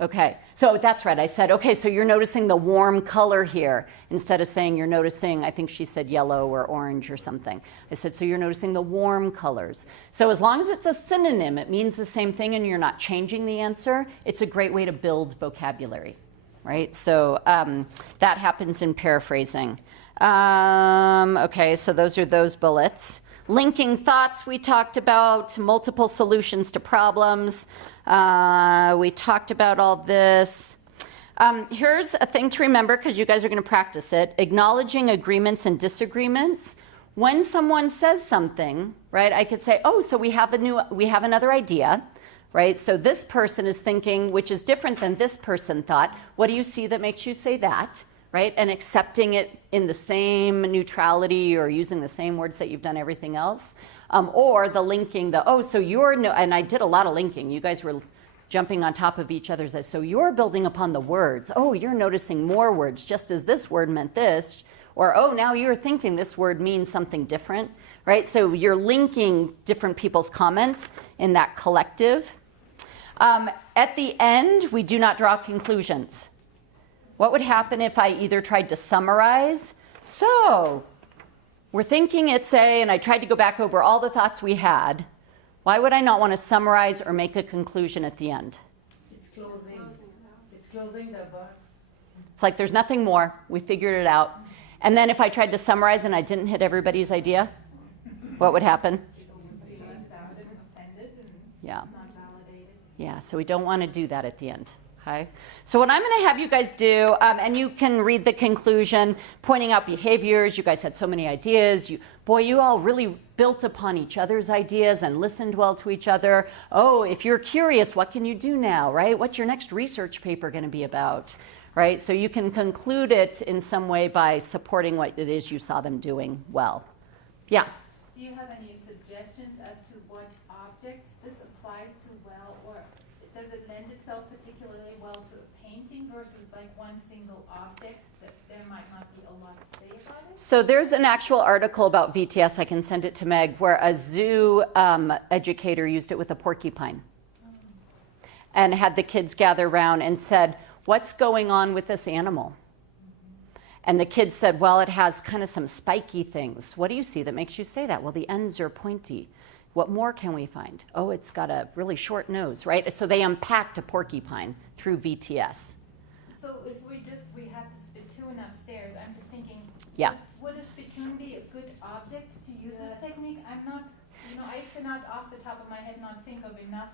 Okay, so that's right. I said, okay, so you're noticing the warm color here instead of saying you're noticing, I think she said yellow or orange or something. I said, so you're noticing the warm colors. So as long as it's a synonym, it means the same thing and you're not changing the answer, it's a great way to build vocabulary, right? So that happens in paraphrasing. Okay, so those are those bullets. Linking thoughts we talked about, multiple solutions to problems. We talked about all this. Here's a thing to remember because you guys are going to practice it. Acknowledging agreements and disagreements. When someone says something, right, I could say, oh, so we have another idea, right? So this person is thinking, which is different than this person thought. What do you see that makes you say that, right? And accepting it in the same neutrality or using the same words that you've done everything else. Or the linking, so you're, and I did a lot of linking. You guys were jumping on top of each other's, so you're building upon the words. Oh, you're noticing more words, just as this word meant this. Or, oh, now you're thinking this word means something different, right? So you're linking different people's comments in that collective. At the end, we do not draw conclusions. What would happen if I either tried to summarize? So, we're thinking it's A, and I tried to go back over all the thoughts we had. Why would I not want to summarize or make a conclusion at the end? It's closing. It's closing the box. It's like there's nothing more. We figured it out. And then if I tried to summarize and I didn't hit everybody's idea, what would happen? Yeah. Yeah, so we don't want to do that at the end. Okay. So what I'm going to have you guys do, and you can read the conclusion, pointing out behaviors. You guys had so many ideas. You all really built upon each other's ideas and listened well to each other. Oh, if you're curious, what can you do now, right? What's your next research paper going to be about, right? So you can conclude it in some way by supporting what it is you saw them doing well. Yeah? Do you have any suggestions as to what objects this applies to well, or does it lend itself particularly well to a painting versus like one single object that there might not be a lot to say about it? So there's an actual article about VTS, I can send it to Meg, where a zoo educator used it with a porcupine and had the kids gather around and said, what's going on with this animal? And the kids said, well, it has kind of some spiky things. What do you see that makes you say that? Well, the ends are pointy. What more can we find? Oh, it's got a really short nose, right? So they unpacked a porcupine through VTS. So if we have the spittoon upstairs, I'm just thinking, yeah. Would a spittoon be a good object to use this technique? I'm not, I cannot off the top of my head not think of enough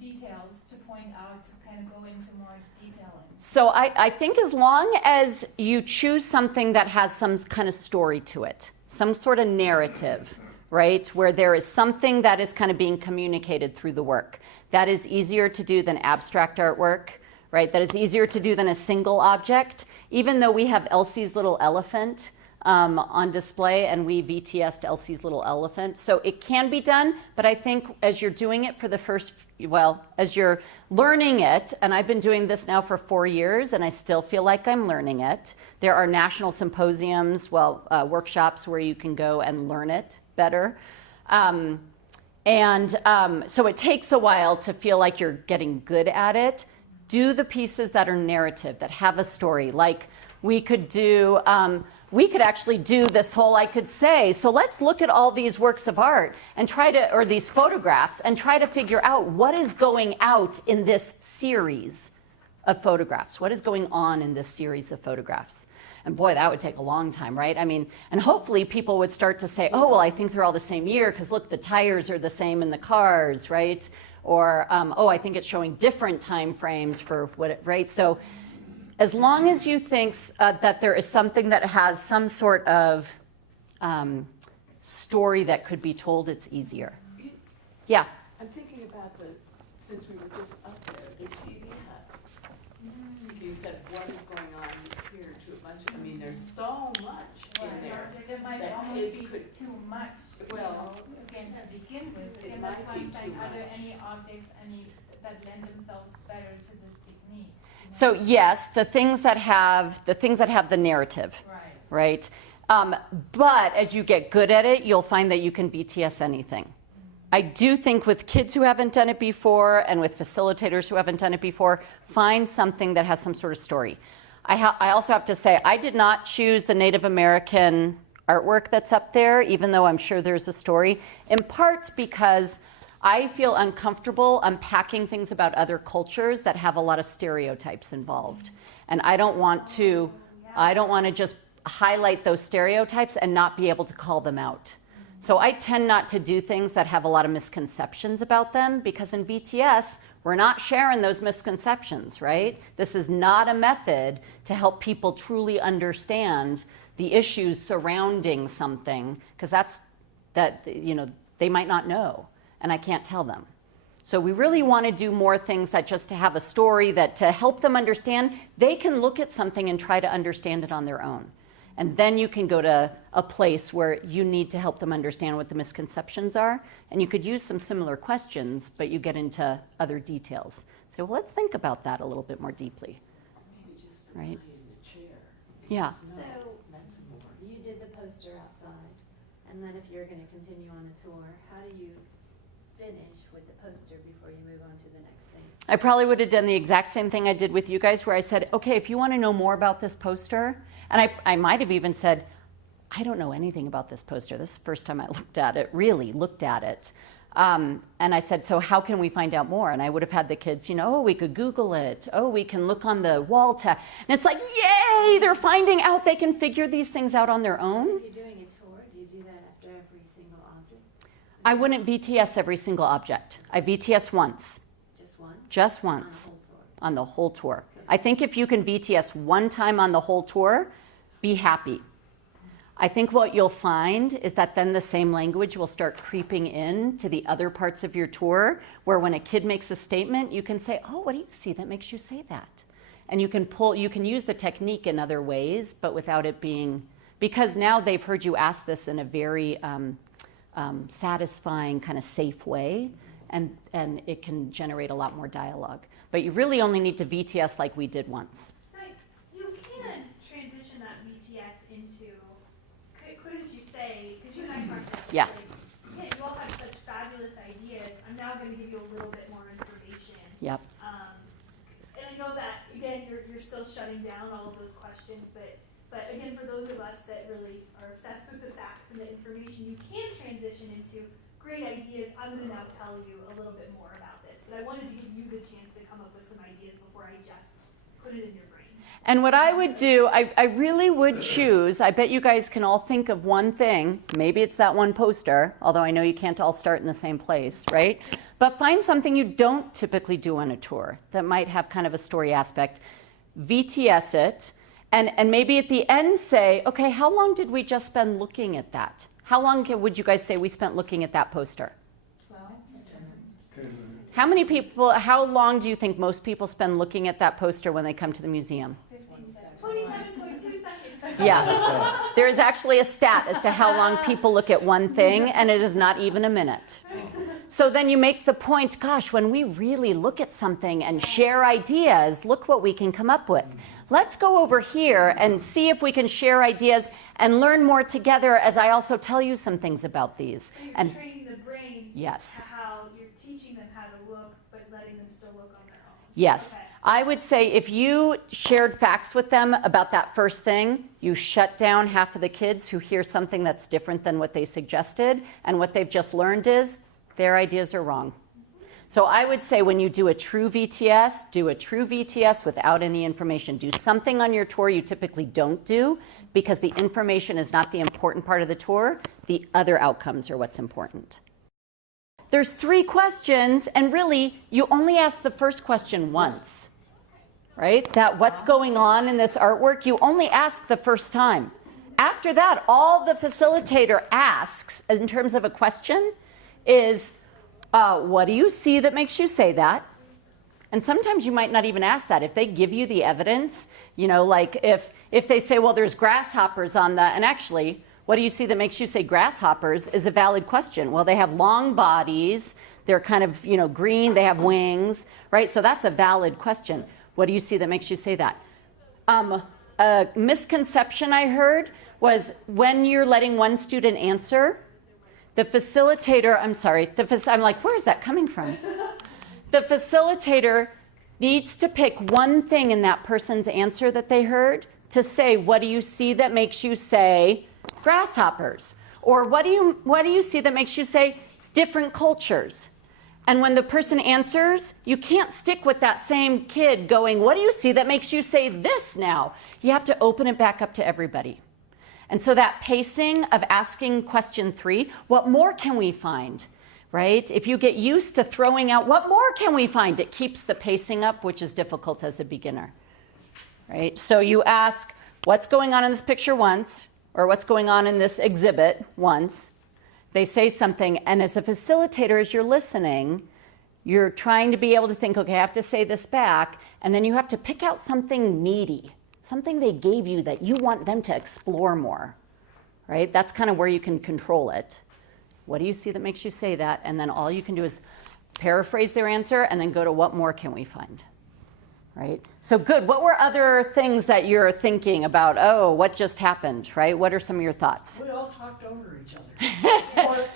details to point out to kind of go into more detailing. So I think as long as you choose something that has some kind of story to it, some sort of narrative, right, where there is something that is kind of being communicated through the work, that is easier to do than abstract artwork, right? That is easier to do than a single object, even though we have Elsie's little elephant on display, and we VTS'd Elsie's little elephant. So it can be done, but I think as you're doing it for the first, as you're learning it, and I've been doing this now for 4 years, and I still feel like I'm learning it. There are national symposiums, workshops where you can go and learn it better. So it takes a while to feel like you're getting good at it. Do the pieces that are narrative, that have a story. Like we could actually do this whole, I could say, so let's look at all these works of art and or these photographs and try to figure out what is going out in this series of photographs. What is going on in this series of photographs? And boy, that would take a long time, right? I mean, and hopefully people would start to say, oh, well, I think they're all the same year because look, the tires are the same in the cars, right? Or, oh, I think it's showing different time frames for right? So as long as you think that there is something that has some sort of story that could be told, it's easier. Yeah? I'm thinking about since we were just up there, the TV hut. You said what is going on here to a bunch of, there's so much in there. There might that almost kids be could, too much, again, to begin with. It And might that's why be I'm saying, too are there much. any objects that lend themselves better to this technique? So yes, the things that have the narrative, right? But as you get good at it, you'll find that you can VTS anything, I do think with kids who haven't done it before and with facilitators who haven't done it before, find something that has some sort of story. I also have to say, I did not choose the Native American artwork that's up there, even though I'm sure there's a story, in part because I feel uncomfortable unpacking things about other cultures that have a lot of stereotypes involved. And I don't want to just highlight those stereotypes and not be able to call them out. So I tend not to do things that have a lot of misconceptions about them, because in VTS, we're not sharing those misconceptions, right? This is not a method to help people truly understand the issues surrounding something, because they might not know, and I can't tell them. So we really want to do more things that just to have a story that to help them understand, they can look at something and try to understand it on their own. And then you can go to a place where you need to help them understand what the misconceptions are. And you could use some similar questions, but you get into other details. So well, let's think about that a little bit more deeply. Maybe just the Right? guy in the chair. Yeah. So That's more. you did the poster outside, and then if you're going to continue on the tour, how do you finish with the poster before you move on to the next thing? I probably would have done the exact same thing I did with you guys, where I said, okay, if you want to know more about this poster, and I might have even said, I don't know anything about this poster. This is the first time I really looked at it. And I said, so how can we find out more? And I would have had the kids, oh, we could Google it. Oh, we can look on the wall tab. And it's like, yay, they're finding out they can figure these things out on their own. If you're doing a tour, do you do that after every single object? I wouldn't VTS every single object. I VTS once. Just once? Just once. On the whole tour. I think if you can VTS one time on the whole tour, be happy. I think what you'll find is that then the same language will start creeping in to the other parts of your tour, where when a kid makes a statement, you can say, oh, what do you see that makes you say that? And you can use the technique in other ways, but without it being, because now they've heard you ask this in a very satisfying, kind of safe way, and it can generate a lot more dialogue. But you really only need to VTS like we did once. Right. You can transition that VTS into, couldn't you say, because you and I talked about this, Yeah. Like, you all have such fabulous ideas, I'm now going to give you a little bit more information. Yep. And I know that, again, you're still shutting down all of those questions, but again, for those of us that really are obsessed with the facts and the information, you can transition into great ideas. I'm going to now tell you a little bit more about this, but I wanted to give you the chance to come up with some ideas before I just put it in your brain. And what I would do, I really would choose, I bet you guys can all think of one thing, maybe it's that one poster, although I know you can't all start in the same place, right? But find something you don't typically do on a tour that might have kind of a story aspect, VTS it, and maybe at the end say, okay, how long did we just spend looking at that? How long would you guys say we spent looking at that poster? 10 minutes. How long do you think most people spend looking at that poster when they come to the museum? 27.2 seconds. Yeah. There is actually a stat as to how long people look at one thing, and it is not even a minute. So then you make the point, gosh, when we really look at something and share ideas, look what we can come up with. Let's go over here and see if we can share ideas and learn more together, as I also tell you some things about these. So you're And training the brain yes. to how you're teaching them how to look, but letting them still look on their own. Yes. Okay. I would say if you shared facts with them about that first thing, you shut down half of the kids who hear something that's different than what they suggested, and what they've just learned is their ideas are wrong. So I would say when you do a true VTS, do a true VTS without any information. Do something on your tour you typically don't do, because the information is not the important part of the tour. The other outcomes are what's important. There's 3 questions, and really, you only ask the first question once, right? That what's going on in this artwork, you only ask the first time. After that, all the facilitator asks in terms of a question is, what do you see that makes you say that? And sometimes you might not even ask that. If they give you the evidence, like if they say, well, there's grasshoppers on the, and actually, what do you see that makes you say grasshoppers is a valid question. Well, they have long bodies, they're kind of, green, they have wings, right? So that's a valid question. What do you see that makes you say that? A misconception I heard was when you're letting one student answer, The facilitator, I'm sorry, I'm like, where is that coming from? The facilitator needs to pick one thing in that person's answer that they heard to say, what do you see that makes you say grasshoppers? Or what do you see that makes you say different cultures? And when the person answers, you can't stick with that same kid going, what do you see that makes you say this now? You have to open it back up to everybody. And so that pacing of asking question 3, what more can we find, right? If you get used to throwing out, what more can we find? It keeps the pacing up, which is difficult as a beginner, right? So you ask, what's going on in this picture once, or what's going on in this exhibit once. They say something, and as a facilitator, as you're listening, you're trying to be able to think, okay, I have to say this back, and then you have to pick out something meaty, something they gave you that you want them to explore more, right? That's kind of where you can control it. What do you see that makes you say that? And then all you can do is paraphrase their answer and then go to what more can we find, right? So good. What were other things that you're thinking about? Oh, what just happened, right? What are some of your thoughts? We all talked over each other.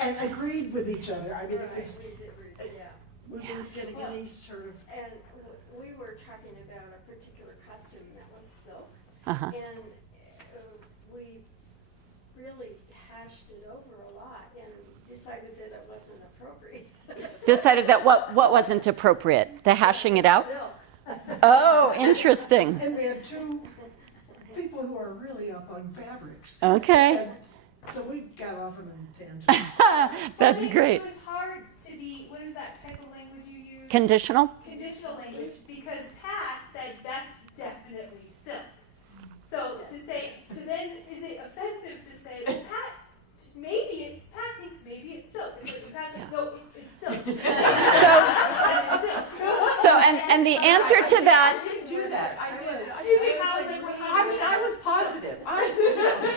And agreed with each other. I mean, it was, we weren't getting any sort of. And we were talking about a particular costume that was silk. Uh-huh. And we really hashed it over a lot and decided that it wasn't appropriate. Decided that what wasn't appropriate? The hashing it out? Silk. Oh, interesting. And we had 2 people who are really up on fabrics. Okay. And so we got off on a tangent. That's It great. was hard to be, what is that type of language you use? Conditional? Conditional language, because Pat said that's definitely silk. So then is it offensive to say, well, Pat thinks maybe it's silk. And Pat said, no, it's silk. And the answer to that, I didn't do that. I did. I I was positive.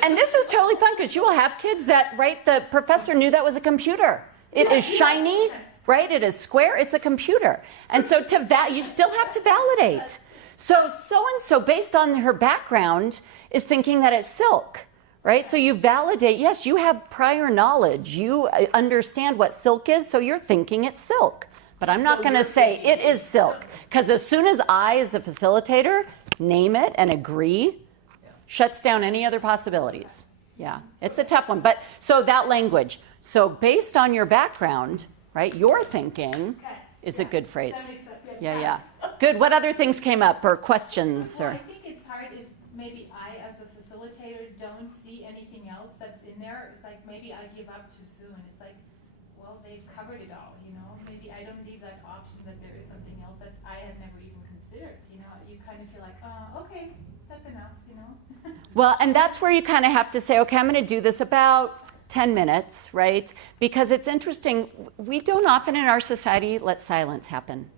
and this is totally fun because you will have kids that, right, the professor knew that was a computer. It is shiny, right? It is square, it's a computer. And so you still have to validate. So-and-so, based on her background, is thinking that it's silk, right? So you validate, yes, you have prior knowledge. You understand what silk is, so you're thinking it's silk. But I'm not going to say it is silk, because as soon as I, as a facilitator, name it and agree, shuts down any other possibilities. Yeah, it's a tough one. But so that language. So based on your background, right, your thinking is a good phrase. Yeah. Good. What other things came up or questions? Well, Or I think it's hard if maybe I, as a facilitator, don't see anything else that's in there. It's like maybe I give up too soon. It's like, well, they've covered it all, you know. Maybe I don't leave that option that there is something else that I had never even considered, you know. You kind of feel like, okay, that's enough, you know. well, and that's where you kind of have to say, okay, I'm going to do this about 10 minutes, right? Because it's interesting. We don't often in our society let silence happen.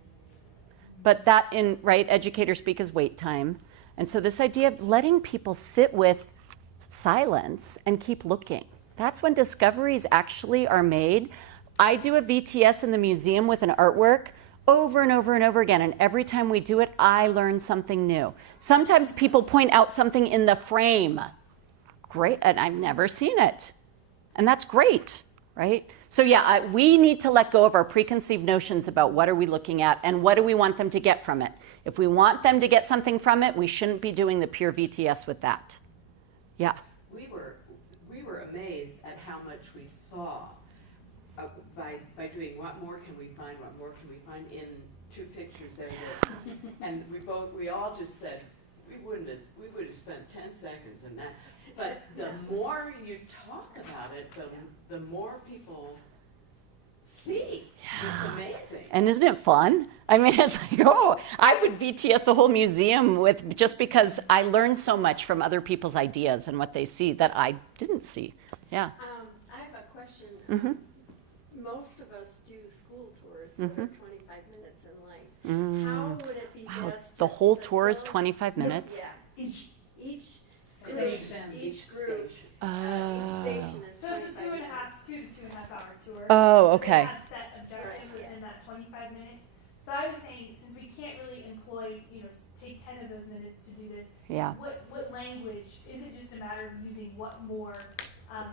But that in, right, educators speak as wait time. And so this idea of letting people sit with silence and keep looking. That's when discoveries actually are made. I do a VTS in the museum with an artwork over and over and over again. And every time we do it, I learn something new. Sometimes people point out something in the frame. Great, and I've never seen it. And that's great, right? So yeah, we need to let go of our preconceived notions about what are we looking at and what do we want them to get from it. If we want them to get something from it, we shouldn't be doing the pure VTS with that. Yeah. We were amazed at how much we saw by doing what more can we find in 2 pictures there. And we all just said, we would have spent 10 seconds in that. But the more you talk about it, the more people see. It's amazing. And isn't it fun? I mean, it's like, oh, I would VTS the whole museum with, just because I learned so much from other people's ideas and what they see that I didn't see. Yeah. I have a question. Mm-hmm. Most of us do school tours that are 25 minutes in length. How would it be Wow, best? the to whole tour is facilitate- 25 minutes? Yeah, each Station. each group, each Oh. station is So it's a 25 minutes. 2 to 2.5 hour tour. Oh, okay. They have set objectives within that 25 minutes. So I was saying, since we can't really employ, take 10 of those minutes to do this, Yeah. what language, is it just a matter of using what more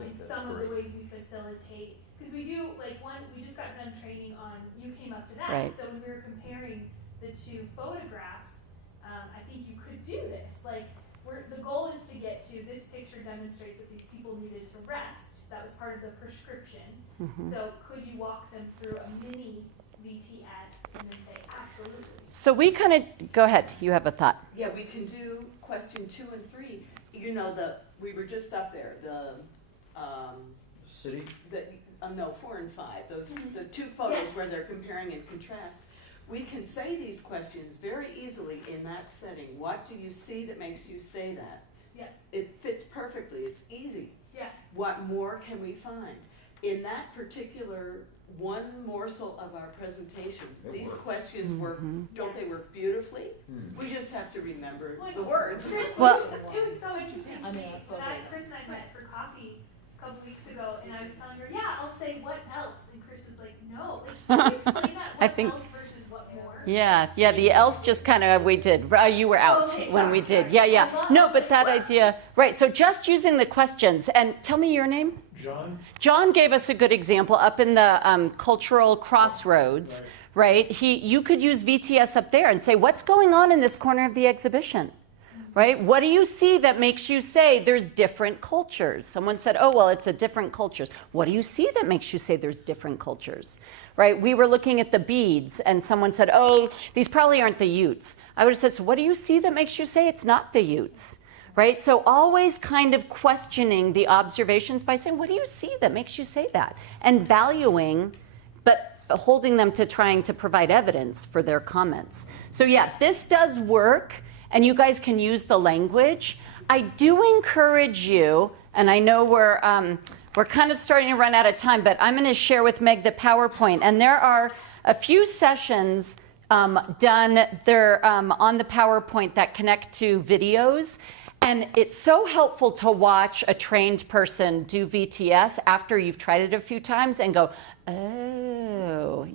in some of the ways we facilitate. Because we do, like we just got done training on, you came up to that. Right. So when we were comparing the two photographs, I think you could do this. Like, the goal is to get to, this picture demonstrates that these people needed to rest. That was part of the prescription. So could you walk them through a mini VTS and then say, absolutely? So we kind of, go ahead, you have a thought. Yeah, we can do question 2 and 3. You know, we were just up there, City? No, 4 and 5, the two photos Yes. where they're comparing and contrast. We can say these questions very easily in that setting. What do you see that makes you say that? Yeah. It fits perfectly, it's easy. Yeah. What more can we find? In that particular one morsel of our presentation, these questions work, don't they work beautifully? We just have to remember the words. Chris, Well- it was so interesting to me. Chris and I met for coffee a couple weeks ago, and I was telling her, yeah, I'll say what else, and Chris was like, no. Like, can you explain that? I What think- else versus what more? Yeah, the else just kind of, we did, you were out Okay, when we sorry, did. sorry. Yeah. I love No, it. but that idea, right, so just using the questions, and tell me your name? John? John gave us a good example up in the cultural crossroads, right? You could use VTS up there and say, what's going on in this corner of the exhibition, right? What do you see that makes you say there's different cultures? Someone said, oh, well, it's a different cultures. What do you see that makes you say there's different cultures, right? We were looking at the beads, and someone said, oh, these probably aren't the Utes. I would have said, so what do you see that makes you say it's not the Utes? Right? So always kind of questioning the observations by saying, what do you see that makes you say that? And valuing, but holding them to trying to provide evidence for their comments. So yeah, this does work, and you guys can use the language. I do encourage you, and I know we're kind of starting to run out of time, but I'm going to share with Meg the PowerPoint, and there are a few sessions done there on the PowerPoint that connect to videos. And it's so helpful to watch a trained person do VTS after you've tried it a few times and go, oh,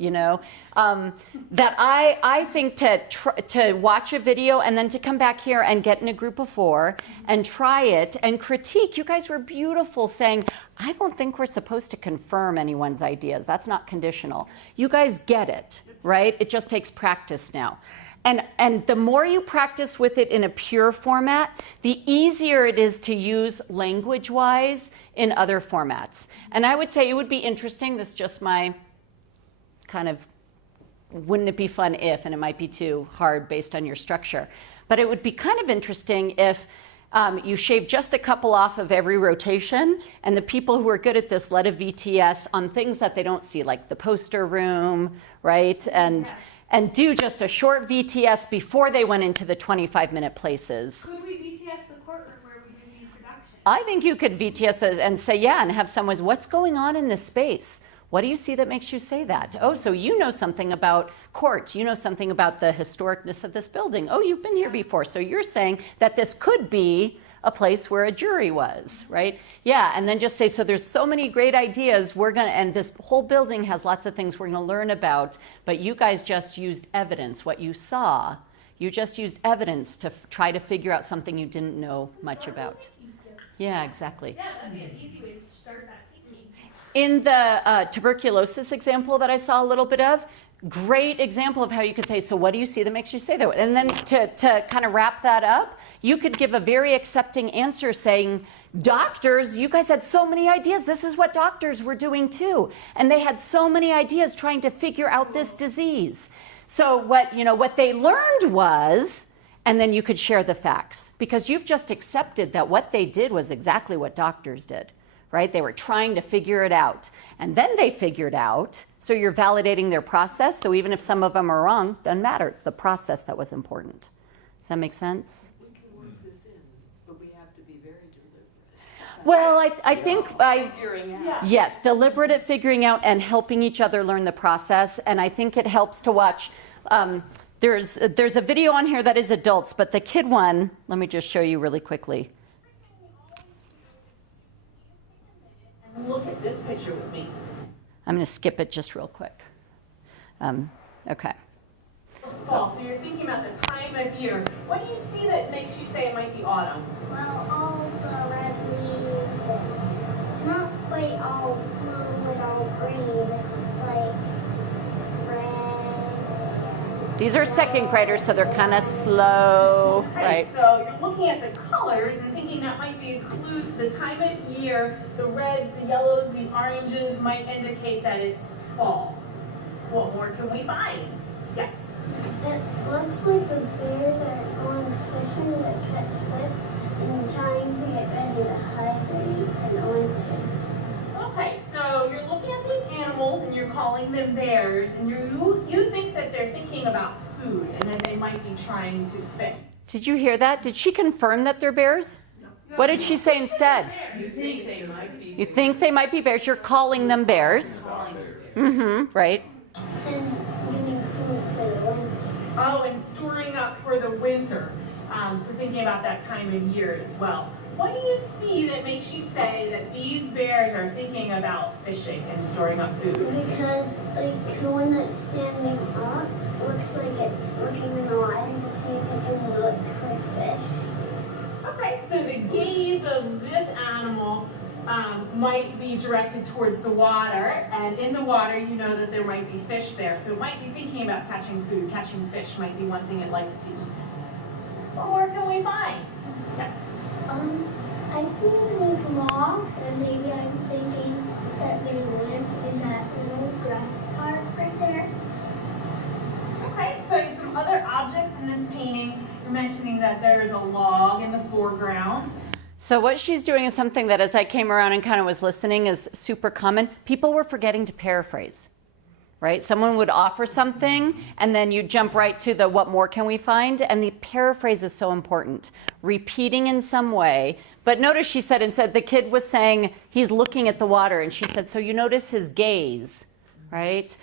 that I think to watch a video and then to come back here and get in a group of 4 and try it and critique. You guys were beautiful saying, I don't think we're supposed to confirm anyone's ideas. That's not conditional. You guys get it, right? It just takes practice now. And the more you practice with it in a pure format, the easier it is to use language-wise in other formats. And I would say it would be interesting, this is just my kind of, wouldn't it be fun if, and it might be too hard based on your structure, but it would be kind of interesting if you shave just a couple off of every rotation, and the people who are good at this led a VTS on things that they don't see, like the poster room, right? And do just a short VTS before they went into the 25-minute places. Could we VTS the courtroom where we did the introduction? I think you could VTS those and say, yeah, and have someone, what's going on in this space? What do you see that makes you say that? Oh, so you know something about court. You know something about the historicness of this building. Oh, you've been here before. So you're saying that this could be a place where a jury was, right? Yeah, and then just say, so there's so many great ideas, and this whole building has lots of things we're gonna learn about, but you guys just used evidence, what you saw, you just used evidence to try to figure out something you didn't know much about. Yeah, exactly. Yeah, that'd be an easy way to start that thinking. In the tuberculosis example that I saw a little bit of, great example of how you could say, so what do you see that makes you say that? And then to kind of wrap that up, you could give a very accepting answer saying, doctors, you guys had so many ideas. This is what doctors were doing too. And they had so many ideas trying to figure out this disease. So what they learned was, and then you could share the facts, because you've just accepted that what they did was exactly what doctors did. Right? They were trying to figure it out. And then they figured out, so you're validating their process, so even if some of them are wrong, doesn't matter. It's the process that was important. Does that make sense? We can work this in, but we have to be very deliberate. Well, I think Figuring out. yes, deliberate at figuring out and helping each other learn the process. And I think it helps to watch. There's a video on here that is adults, but the kid one, let me just show you really quickly. Look at this picture with me. I'm going to skip it just real quick. Okay. Fall, so you're thinking about the time of year. What do you see that makes you say it might be autumn? Well, all the red leaves and These are second graders, so they're kind of slow, Okay, right? so you're looking at the colors and thinking that might be a clue to the time of year. The reds, the yellows, the oranges might indicate that it's fall. What more can we find? Yes. It looks like the bears are going fishing to catch fish and trying to get ready to hibernate in winter. Okay, so you're looking at these animals and you're calling them bears, and you think that they're thinking about food and that they might be trying to fish. Did you hear that? Did she confirm that they're bears? What did she say instead? You think they might be. You think they might be bears. You're calling them bears. Mm-hmm, right. And getting food for the winter. Oh, and storing up for the winter. So thinking about that time of year as well. What do you see that makes you say that these bears are thinking about fishing and storing up food? Because like the one that's standing up looks like it's looking in the water to see if it can look for fish. Okay, so the gaze of this animal might be directed towards the water, and in the water you know that there might be fish there, so it might be thinking about catching food. Catching fish might be one thing it likes to eat. What more can we find? Yes. I see like logs, and maybe I'm thinking that they live in that little grass park right there. Okay, so some other objects in this painting. You're mentioning that there's a log in the foreground. So what she's doing is something that, as I came around and kind of was listening, is super common. People were forgetting to paraphrase, right? Someone would offer something, and then you jump right to the what more can we find? And the paraphrase is so important. Repeating in some way. But notice she said, instead, the kid was saying he's looking at the water, and she said, so you notice his gaze, right?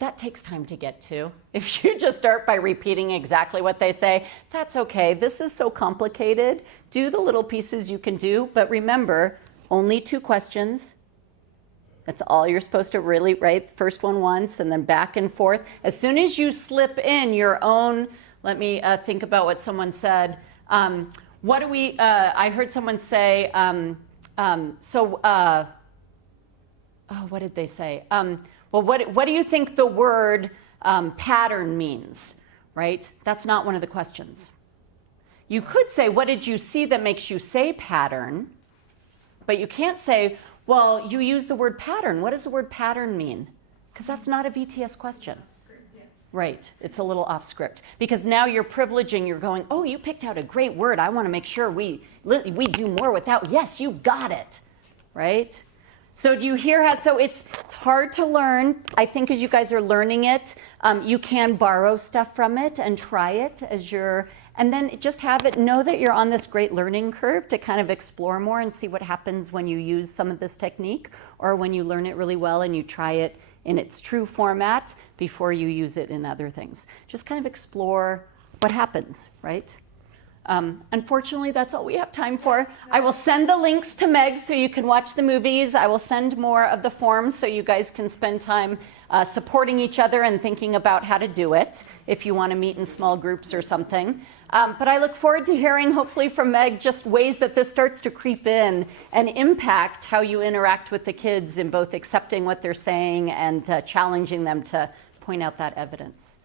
That takes time to get to. If you just start by repeating exactly what they say, that's okay. This is so complicated. Do the little pieces you can do, but remember, only 2 questions. That's all you're supposed to really write. First one once and then back and forth. As soon as you slip in your own, let me think about what someone said. What do we, I heard someone say, oh, what did they say? Well, what do you think the word pattern means, right? That's not one of the questions. You could say, what did you see that makes you say pattern? But you can't say, well, you use the word pattern. What does the word pattern mean? Because that's not a VTS question. Right, it's a little off script. Because now you're privileging, you're going, oh, you picked out a great word. I want to make sure we do more with that. Yes, you got it, right? So do you hear how, so it's hard to learn. I think as you guys are learning it, you can borrow stuff from it and try it as you're, and then just have it, know that you're on this great learning curve to kind of explore more and see what happens when you use some of this technique or when you learn it really well and you try it in its true format before you use it in other things. Just kind of explore what happens, right? Unfortunately, that's all we have time for. I will send the links to Meg so you can watch the movies. I will send more of the forms so you guys can spend time supporting each other and thinking about how to do it if you want to meet in small groups or something. But I look forward to hearing, hopefully from Meg, just ways that this starts to creep in and impact how you interact with the kids in both accepting what they're saying and challenging them to point out that evidence.